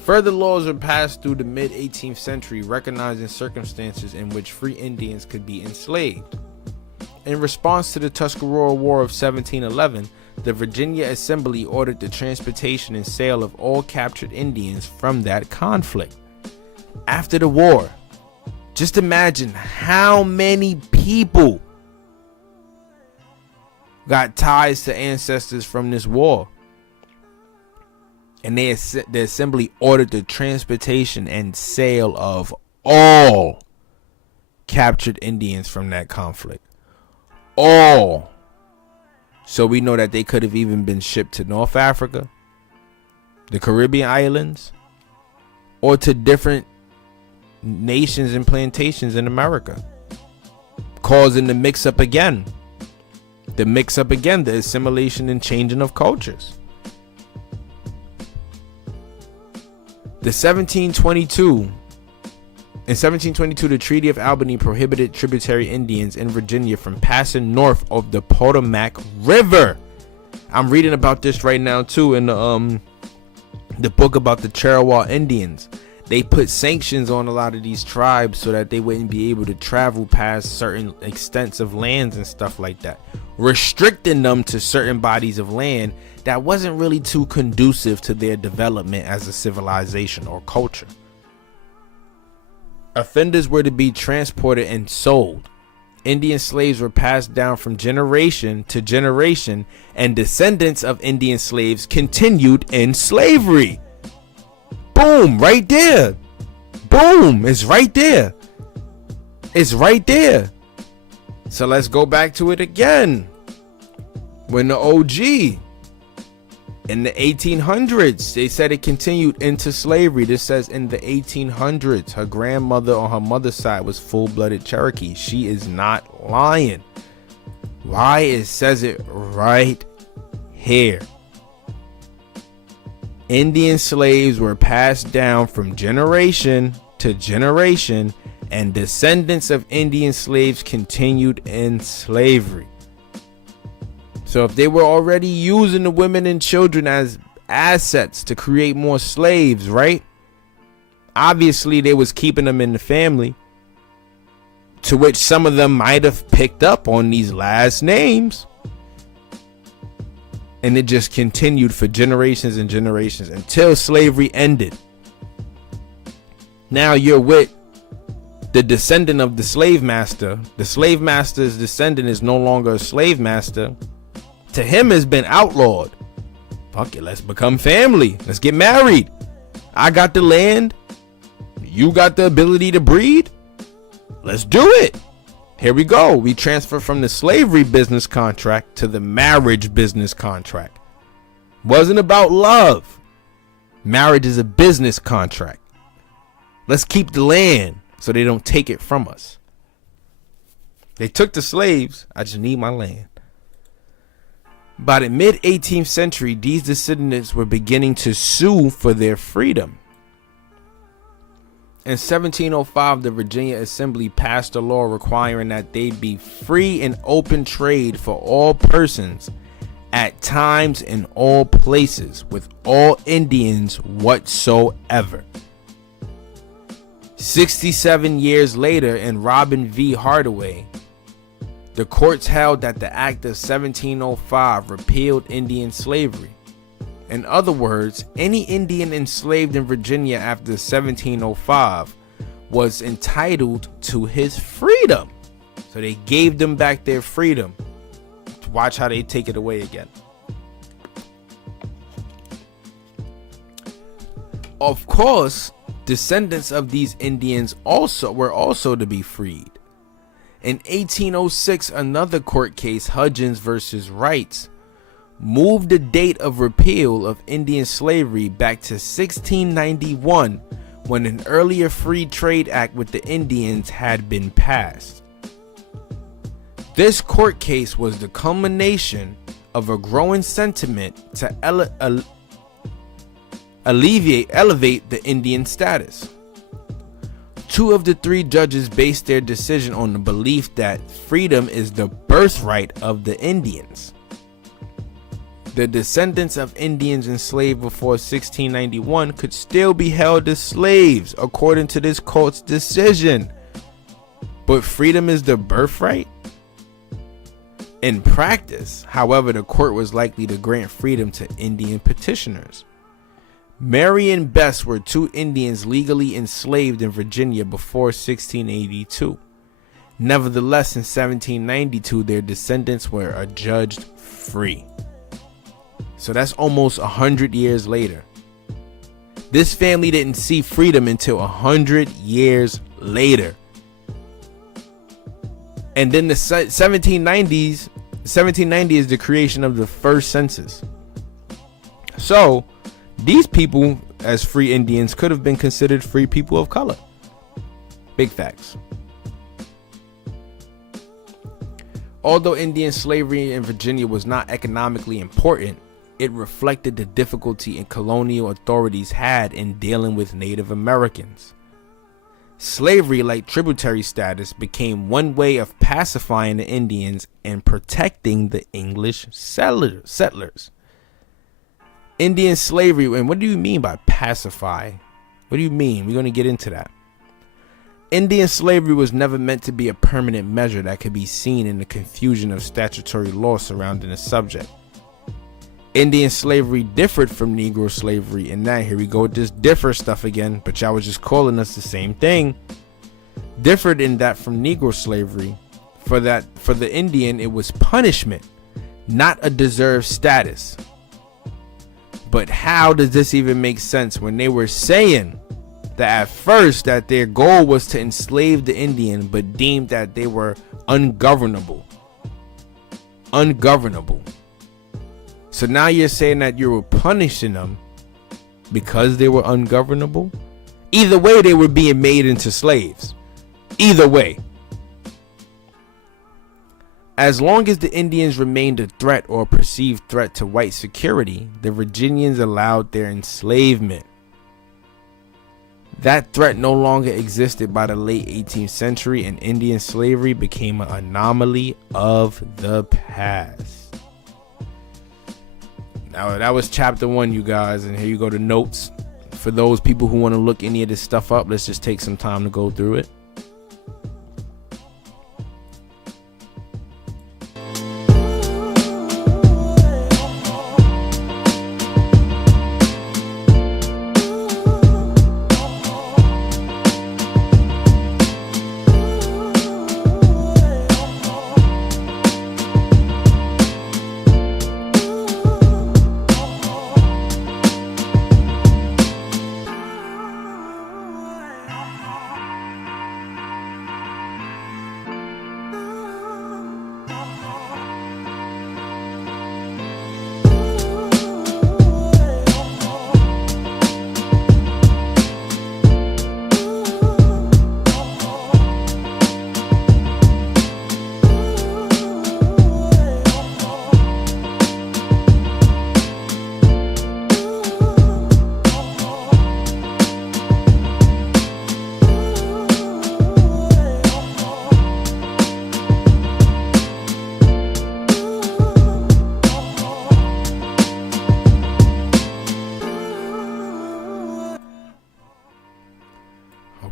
Further laws were passed through the mid-18th century recognizing circumstances in which free Indians could be enslaved. In response to the Tuscarora War of 1711, the Virginia Assembly ordered the transportation and sale of all captured Indians from that conflict. After the war, just imagine how many people got ties to ancestors from this war. And the assembly ordered the transportation and sale of all captured Indians from that conflict. All. So we know that they could have even been shipped to North Africa, the Caribbean islands, or to different nations and plantations in America, causing the mix-up again. The assimilation and changing of cultures. In 1722, the Treaty of Albany prohibited tributary Indians in Virginia from passing north of the Potomac River. I'm reading about this right now too in the book about the Cherokee Indians. They put sanctions on a lot of these tribes so that they wouldn't be able to travel past certain extents of lands and stuff like that, restricting them to certain bodies of land that wasn't really too conducive to their development as a civilization or culture. Offenders were to be transported and sold. Indian slaves were passed down from generation to generation, and descendants of Indian slaves continued in slavery. Boom, right there. Boom, it's right there. It's right there. So let's go back to it again. When the OG in the 1800s, they said it continued into slavery. This says in the 1800s, her grandmother on her mother's side was full-blooded Cherokee. She is not lying. Why? It says it right here. Indian slaves were passed down from generation to generation, and descendants of Indian slaves continued in slavery. So if they were already using the women and children as assets to create more slaves, right? Obviously they was keeping them in the family, to which some of them might have picked up on these last names. And it just continued for generations and generations until slavery ended. Now you're with the descendant of the slave master. The slave master's descendant is no longer a slave master. To him has been outlawed. Fuck it, let's become family. Let's get married. I got the land. You got the ability to breed. Let's do it. Here we go. We transfer from the slavery business contract to the marriage business contract. Wasn't about love. Marriage is a business contract. Let's keep the land so they don't take it from us. They took the slaves. I just need my land. By the mid-18th century, these descendants were beginning to sue for their freedom. In 1705, the Virginia Assembly passed a law requiring that they be free and open trade for all persons at times in all places with all Indians whatsoever. 67 years later, in Robin v. Hardaway, the courts held that the Act of 1705 repealed Indian slavery. In other words, any Indian enslaved in Virginia after 1705 was entitled to his freedom. So they gave them back their freedom. Watch how they take it away again. Of course, descendants of these Indians were also to be freed. In 1806, another court case, Hudgens versus Wrights, moved the date of repeal of Indian slavery back to 1691, when an earlier Free Trade Act with the Indians had been passed. This court case was the culmination of a growing sentiment to elevate the Indian status. Two of the three judges based their decision on the belief that freedom is the birthright of the Indians. The descendants of Indians enslaved before 1691 could still be held as slaves according to this court's decision. But freedom is the birthright? In practice, however, the court was likely to grant freedom to Indian petitioners. Mary and Bess were two Indians legally enslaved in Virginia before 1682. Nevertheless, in 1792, their descendants were adjudged free. So that's almost 100 years later. This family didn't see freedom until 100 years later. And then the 1790 is the creation of the first census. So these people, as free Indians, could have been considered free people of color. Big facts. Although Indian slavery in Virginia was not economically important, it reflected the difficulty colonial authorities had in dealing with Native Americans. Slavery, like tributary status, became one way of pacifying the Indians and protecting the English settlers. Indian slavery, and what do you mean by pacify? What do you mean? We're going to get into that. Indian slavery was never meant to be a permanent measure that could be seen in the confusion of statutory law surrounding the subject. Indian slavery differed from Negro slavery in that, here we go with this differ stuff again, but y'all was just calling us the same thing. Differed in that from Negro slavery, for the Indian, it was punishment, not a deserved status. But how does this even make sense when they were saying that at first that their goal was to enslave the Indian, but deemed that they were ungovernable? So now you're saying that you were punishing them because they were ungovernable? Either way, they were being made into slaves. Either way. As long as the Indians remained a threat or perceived threat to white security, the Virginians allowed their enslavement. That threat no longer existed by the late 18th century, and Indian slavery became an anomaly of the past. Now, that was chapter 1, you guys, and here you go to notes. For those people who want to look any of this stuff up, let's just take some time to go through it.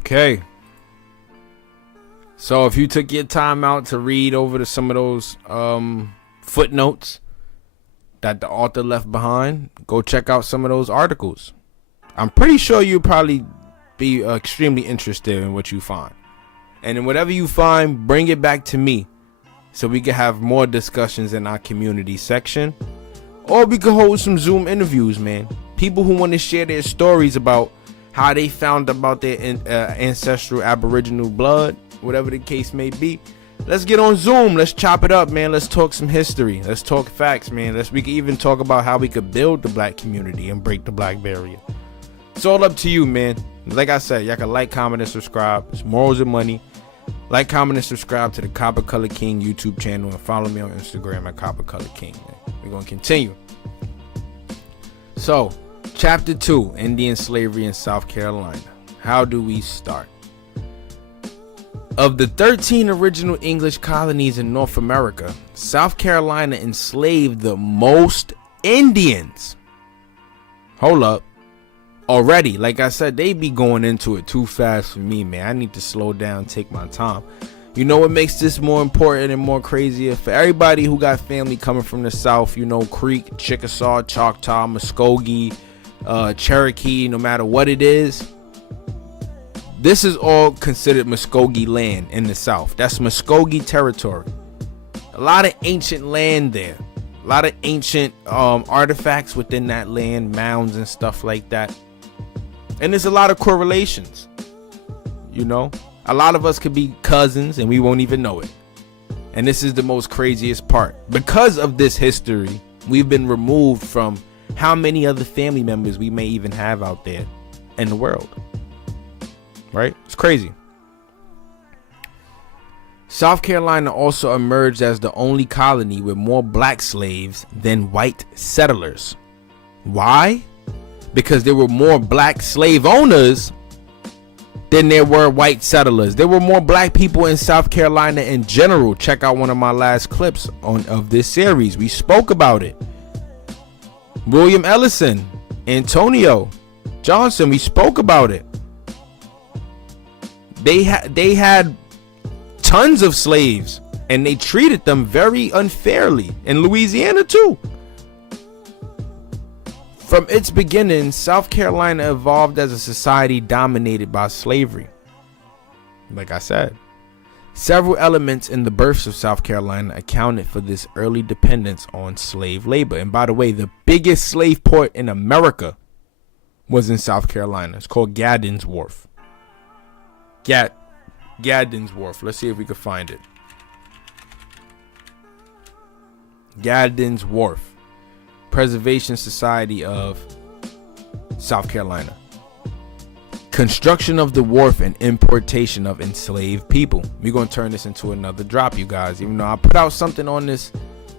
Okay. So if you took your time out to read over some of those footnotes that the author left behind, go check out some of those articles. I'm pretty sure you'll probably be extremely interested in what you find. And then whatever you find, bring it back to me so we can have more discussions in our community section. Or we can hold some Zoom interviews, man. People who want to share their stories about how they found about their ancestral Aboriginal blood, whatever the case may be. Let's get on Zoom. Let's chop it up, man. Let's talk some history. Let's talk facts, man. We can even talk about how we could build the black community and break the black barrier. It's all up to you, man. Like I said, y'all can like, comment, and subscribe. It's Morals and Money. Like, comment, and subscribe to the Copper Color King YouTube channel, and follow me on Instagram at Copper Color King. Man. We're going to continue. So, Chapter 2, Indian Slavery in South Carolina. How do we start? Of the 13 original English colonies in North America, South Carolina enslaved the most Indians. Hold up. Already, like I said, they be going into it too fast for me, man. I need to slow down, take my time. You know what makes this more important and more crazier? For everybody who got family coming from the South, you know, Creek, Chickasaw, Choctaw, Muskogee, Cherokee, no matter what it is, this is all considered Muskogee land in the South. That's Muskogee territory. A lot of ancient land there. A lot of ancient artifacts within that land, mounds and stuff like that. And there's a lot of correlations. You know, a lot of us could be cousins and we won't even know it. And this is the most craziest part. Because of this history, we've been removed from how many other family members we may even have out there in the world. Right? It's crazy. South Carolina also emerged as the only colony with more black slaves than white settlers. Why? Because there were more black slave owners than there were white settlers. There were more black people in South Carolina in general. Check out one of my last clips of this series. We spoke about it. William Ellison, Antonio Johnson, we spoke about it. They had tons of slaves and they treated them very unfairly in Louisiana too. From its beginning, South Carolina evolved as a society dominated by slavery. Like I said, several elements in the births of South Carolina accounted for this early dependence on slave labor. And by the way, the biggest slave port in America was in South Carolina. It's called Gaddon's Wharf. Gaddon's Wharf. Let's see if we can find it. Gaddon's Wharf. Preservation Society of South Carolina. Construction of the wharf and importation of enslaved people. We're going to turn this into another drop, you guys, even though I put out something on this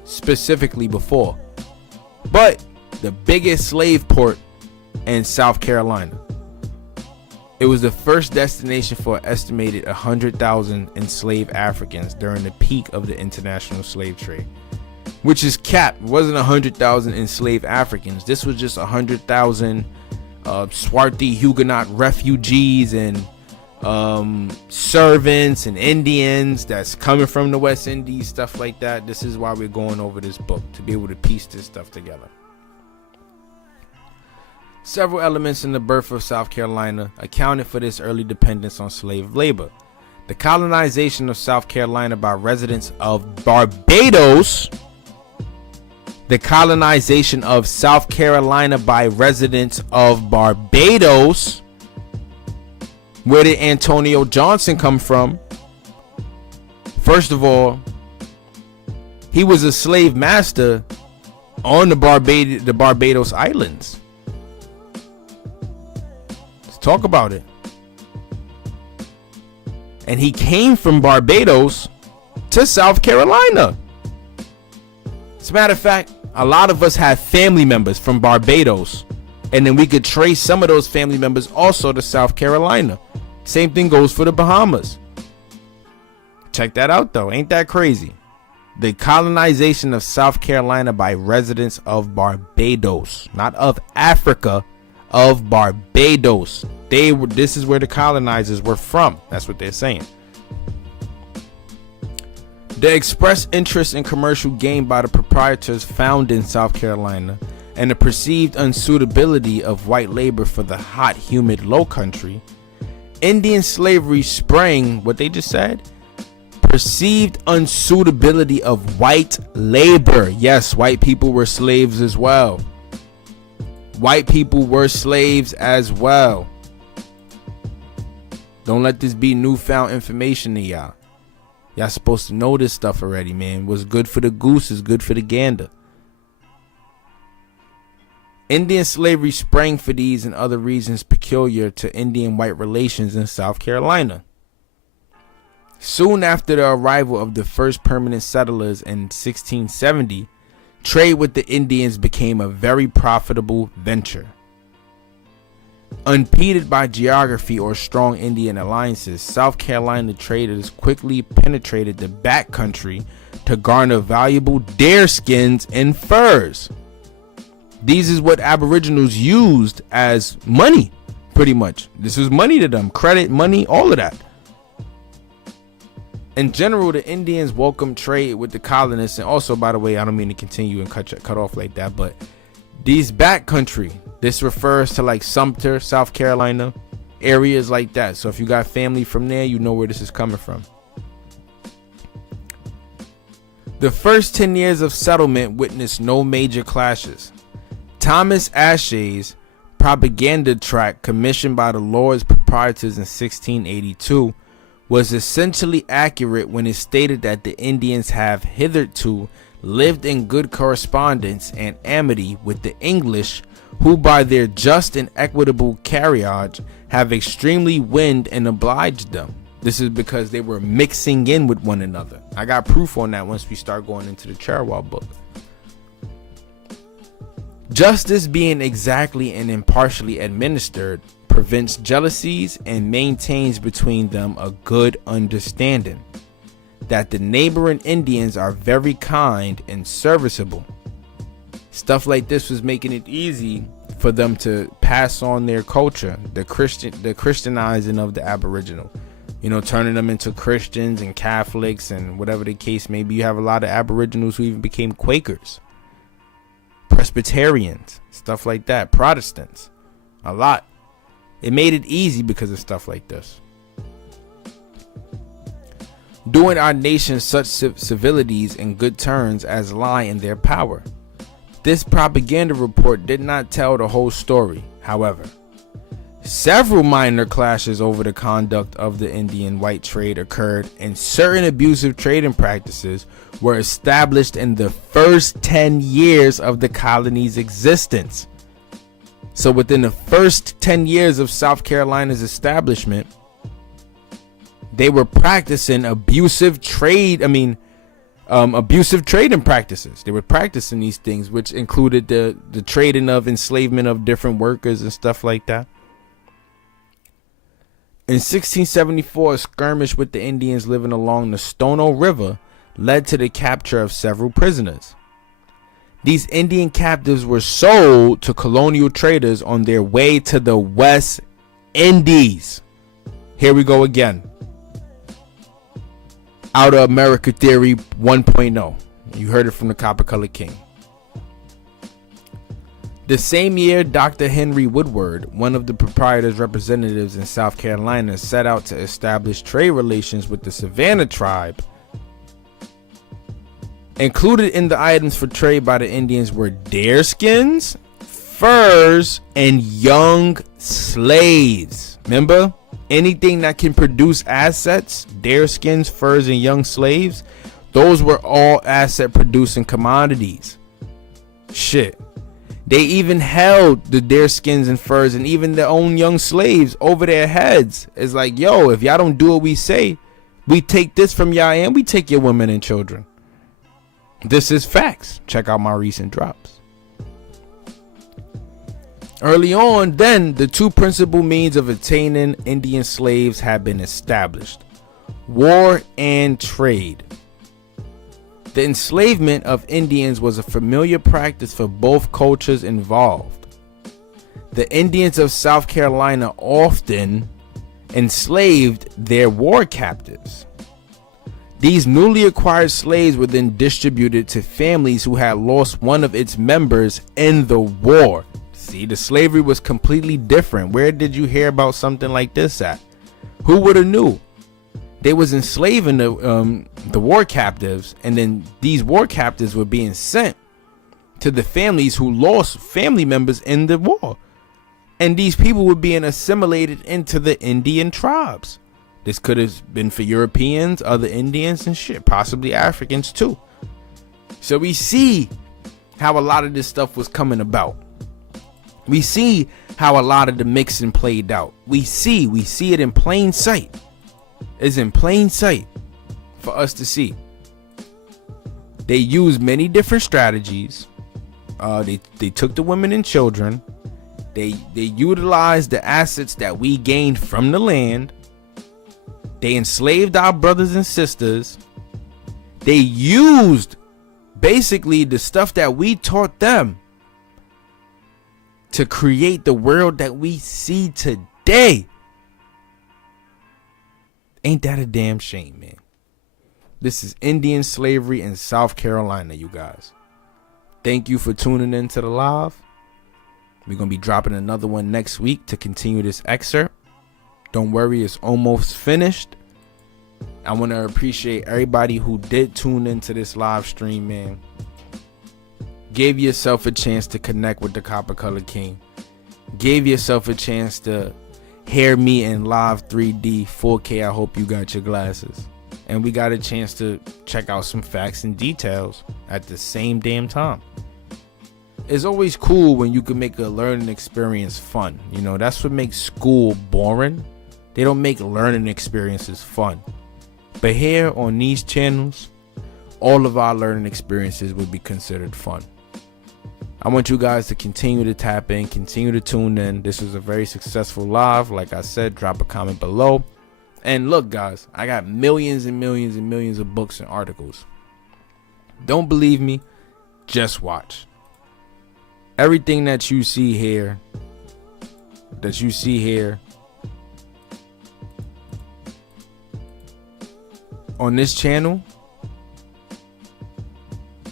specifically before. But the biggest slave port in South Carolina. It was the first destination for an estimated 100,000 enslaved Africans during the peak of the international slave trade. Which is capped. It wasn't 100,000 enslaved Africans. This was just 100,000 swarthy Huguenot refugees and servants and Indians that's coming from the West Indies, stuff like that. This is why we're going over this book, to be able to piece this stuff together. Several elements in the birth of South Carolina accounted for this early dependence on slave labor. The colonization of South Carolina by residents of Barbados. The colonization of South Carolina by residents of Barbados. Where did Antonio Johnson come from? First of all, he was a slave master on the Barbados Islands. Let's talk about it. And he came from Barbados to South Carolina. As a matter of fact, a lot of us have family members from Barbados, and then we could trace some of those family members also to South Carolina. Same thing goes for the Bahamas. Check that out though, ain't that crazy? The colonization of South Carolina by residents of Barbados, not of Africa, of Barbados. This is where the colonizers were from. That's what they're saying. The expressed interest in commercial gain by the proprietors found in South Carolina and the perceived unsuitability of white labor for the hot, humid low country, Indian slavery sprang, what they just said, perceived unsuitability of white labor. Yes, white people were slaves as well. White people were slaves as well. Don't let this be newfound information to y'all. Y'all supposed to know this stuff already, man. What's good for the goose is good for the gander. Indian slavery sprang for these and other reasons peculiar to Indian-white relations in South Carolina. Soon after the arrival of the first permanent settlers in 1670, trade with the Indians became a very profitable venture. Unimpeded by geography or strong Indian alliances, South Carolina traders quickly penetrated the backcountry to garner valuable deer skins and furs. These is what Aboriginals used as money, pretty much. This was money to them, credit, money, all of that. In general, the Indians welcomed trade with the colonists, and also, by the way, I don't mean to continue and cut off like that, but these backcountry, this refers to like Sumter, South Carolina, areas like that. So if you got family from there, you know where this is coming from. The first 10 years of settlement witnessed no major clashes. Thomas Ashay's propaganda tract, commissioned by the Lords Proprietors in 1682, was essentially accurate when it stated that the Indians have hitherto lived in good correspondence and amity with the English, who by their just and equitable carriage have extremely wind and obliged them. This is because they were mixing in with one another. I got proof on that once we start going into the Cherwell book. Justice being exactly and impartially administered prevents jealousies and maintains between them a good understanding that the neighboring Indians are very kind and serviceable. Stuff like this was making it easy for them to pass on their culture, the Christianizing of the Aboriginal, you know, turning them into Christians and Catholics and whatever the case may be. You have a lot of Aboriginals who even became Quakers, Presbyterians, stuff like that, Protestants, a lot. It made it easy because of stuff like this. Doing our nation such civilities and good turns as lie in their power. This propaganda report did not tell the whole story, however. Several minor clashes over the conduct of the Indian white trade occurred, and certain abusive trading practices were established in the first 10 years of the colony's existence. So within the first 10 years of South Carolina's establishment, they were practicing abusive trading practices. They were practicing these things, which included the trading of enslavement of different workers and stuff like that. In 1674, a skirmish with the Indians living along the Stono River led to the capture of several prisoners. These Indian captives were sold to colonial traders on their way to the West Indies. Here we go again. Outer America Theory 1.0. You heard it from the Copper Colored King. The same year, Dr. Henry Woodward, one of the proprietors' representatives in South Carolina, set out to establish trade relations with the Savannah tribe. Included in the items for trade by the Indians were deer skins, furs, and young slaves. Remember? Anything that can produce assets, deer skins, furs, and young slaves, those were all asset producing commodities. Shit. They even held the deer skins and furs and even their own young slaves over their heads. It's like, yo, if y'all don't do what we say, we take this from y'all and we take your women and children. This is facts. Check out my recent drops. Early on, then, the two principal means of attaining Indian slaves had been established: war and trade. The enslavement of Indians was a familiar practice for both cultures involved. the Indians of South Carolina often enslaved their war captives. These newly acquired slaves were then distributed to families who had lost one of its members in the war. See, the slavery was completely different. Where did you hear about something like this at? Who would have knew? They was enslaving the war captives, and then these war captives were being sent to the families who lost family members in the war. And these people were being assimilated into the Indian tribes. This could have been for Europeans, other Indians, and shit, possibly Africans too. So we see how a lot of this stuff was coming about. We see how a lot of the mixing played out. We see it in plain sight. It's in plain sight for us to see. They used many different strategies. They took the women and children. They utilized the assets that we gained from the land. They enslaved our brothers and sisters. They used basically the stuff that we taught them to create the world that we see today. Ain't that a damn shame, man? This is Indian slavery in South Carolina, you guys. Thank you for tuning in to the live. We're going to be dropping another one next week to continue this excerpt. Don't worry, it's almost finished. I want to appreciate everybody who did tune into this live stream, man. Gave yourself a chance to connect with the Copper Color King. Gave yourself a chance to hear me in live 3D 4K. I hope you got your glasses. And we got a chance to check out some facts and details at the same damn time. It's always cool when you can make a learning experience fun. You know, that's what makes school boring. They don't make learning experiences fun. But here on these channels, all of our learning experiences would be considered fun. I want you guys to continue to tap in, continue to tune in. This was a very successful live. Like I said, drop a comment below. And look, guys, I got millions and millions and millions of books and articles. Don't believe me? Just watch. Everything that you see here, on this channel,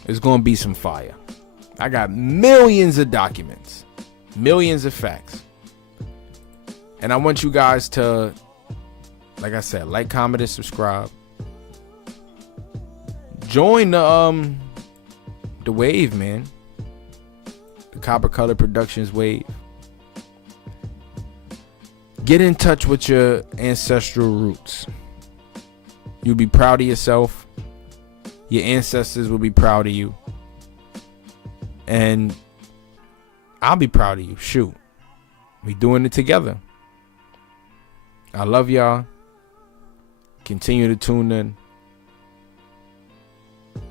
is going to be some fire. I got millions of documents, millions of facts. And I want you guys to, like I said, like, comment, and subscribe. Join the wave, man. The Copper Color Productions wave. Get in touch with your ancestral roots. You'll be proud of yourself. Your ancestors will be proud of you. And I'll be proud of you. Shoot. We doing it together. I love y'all. Continue to tune in.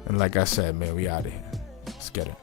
And like I said, man, we out of here. Let's get it.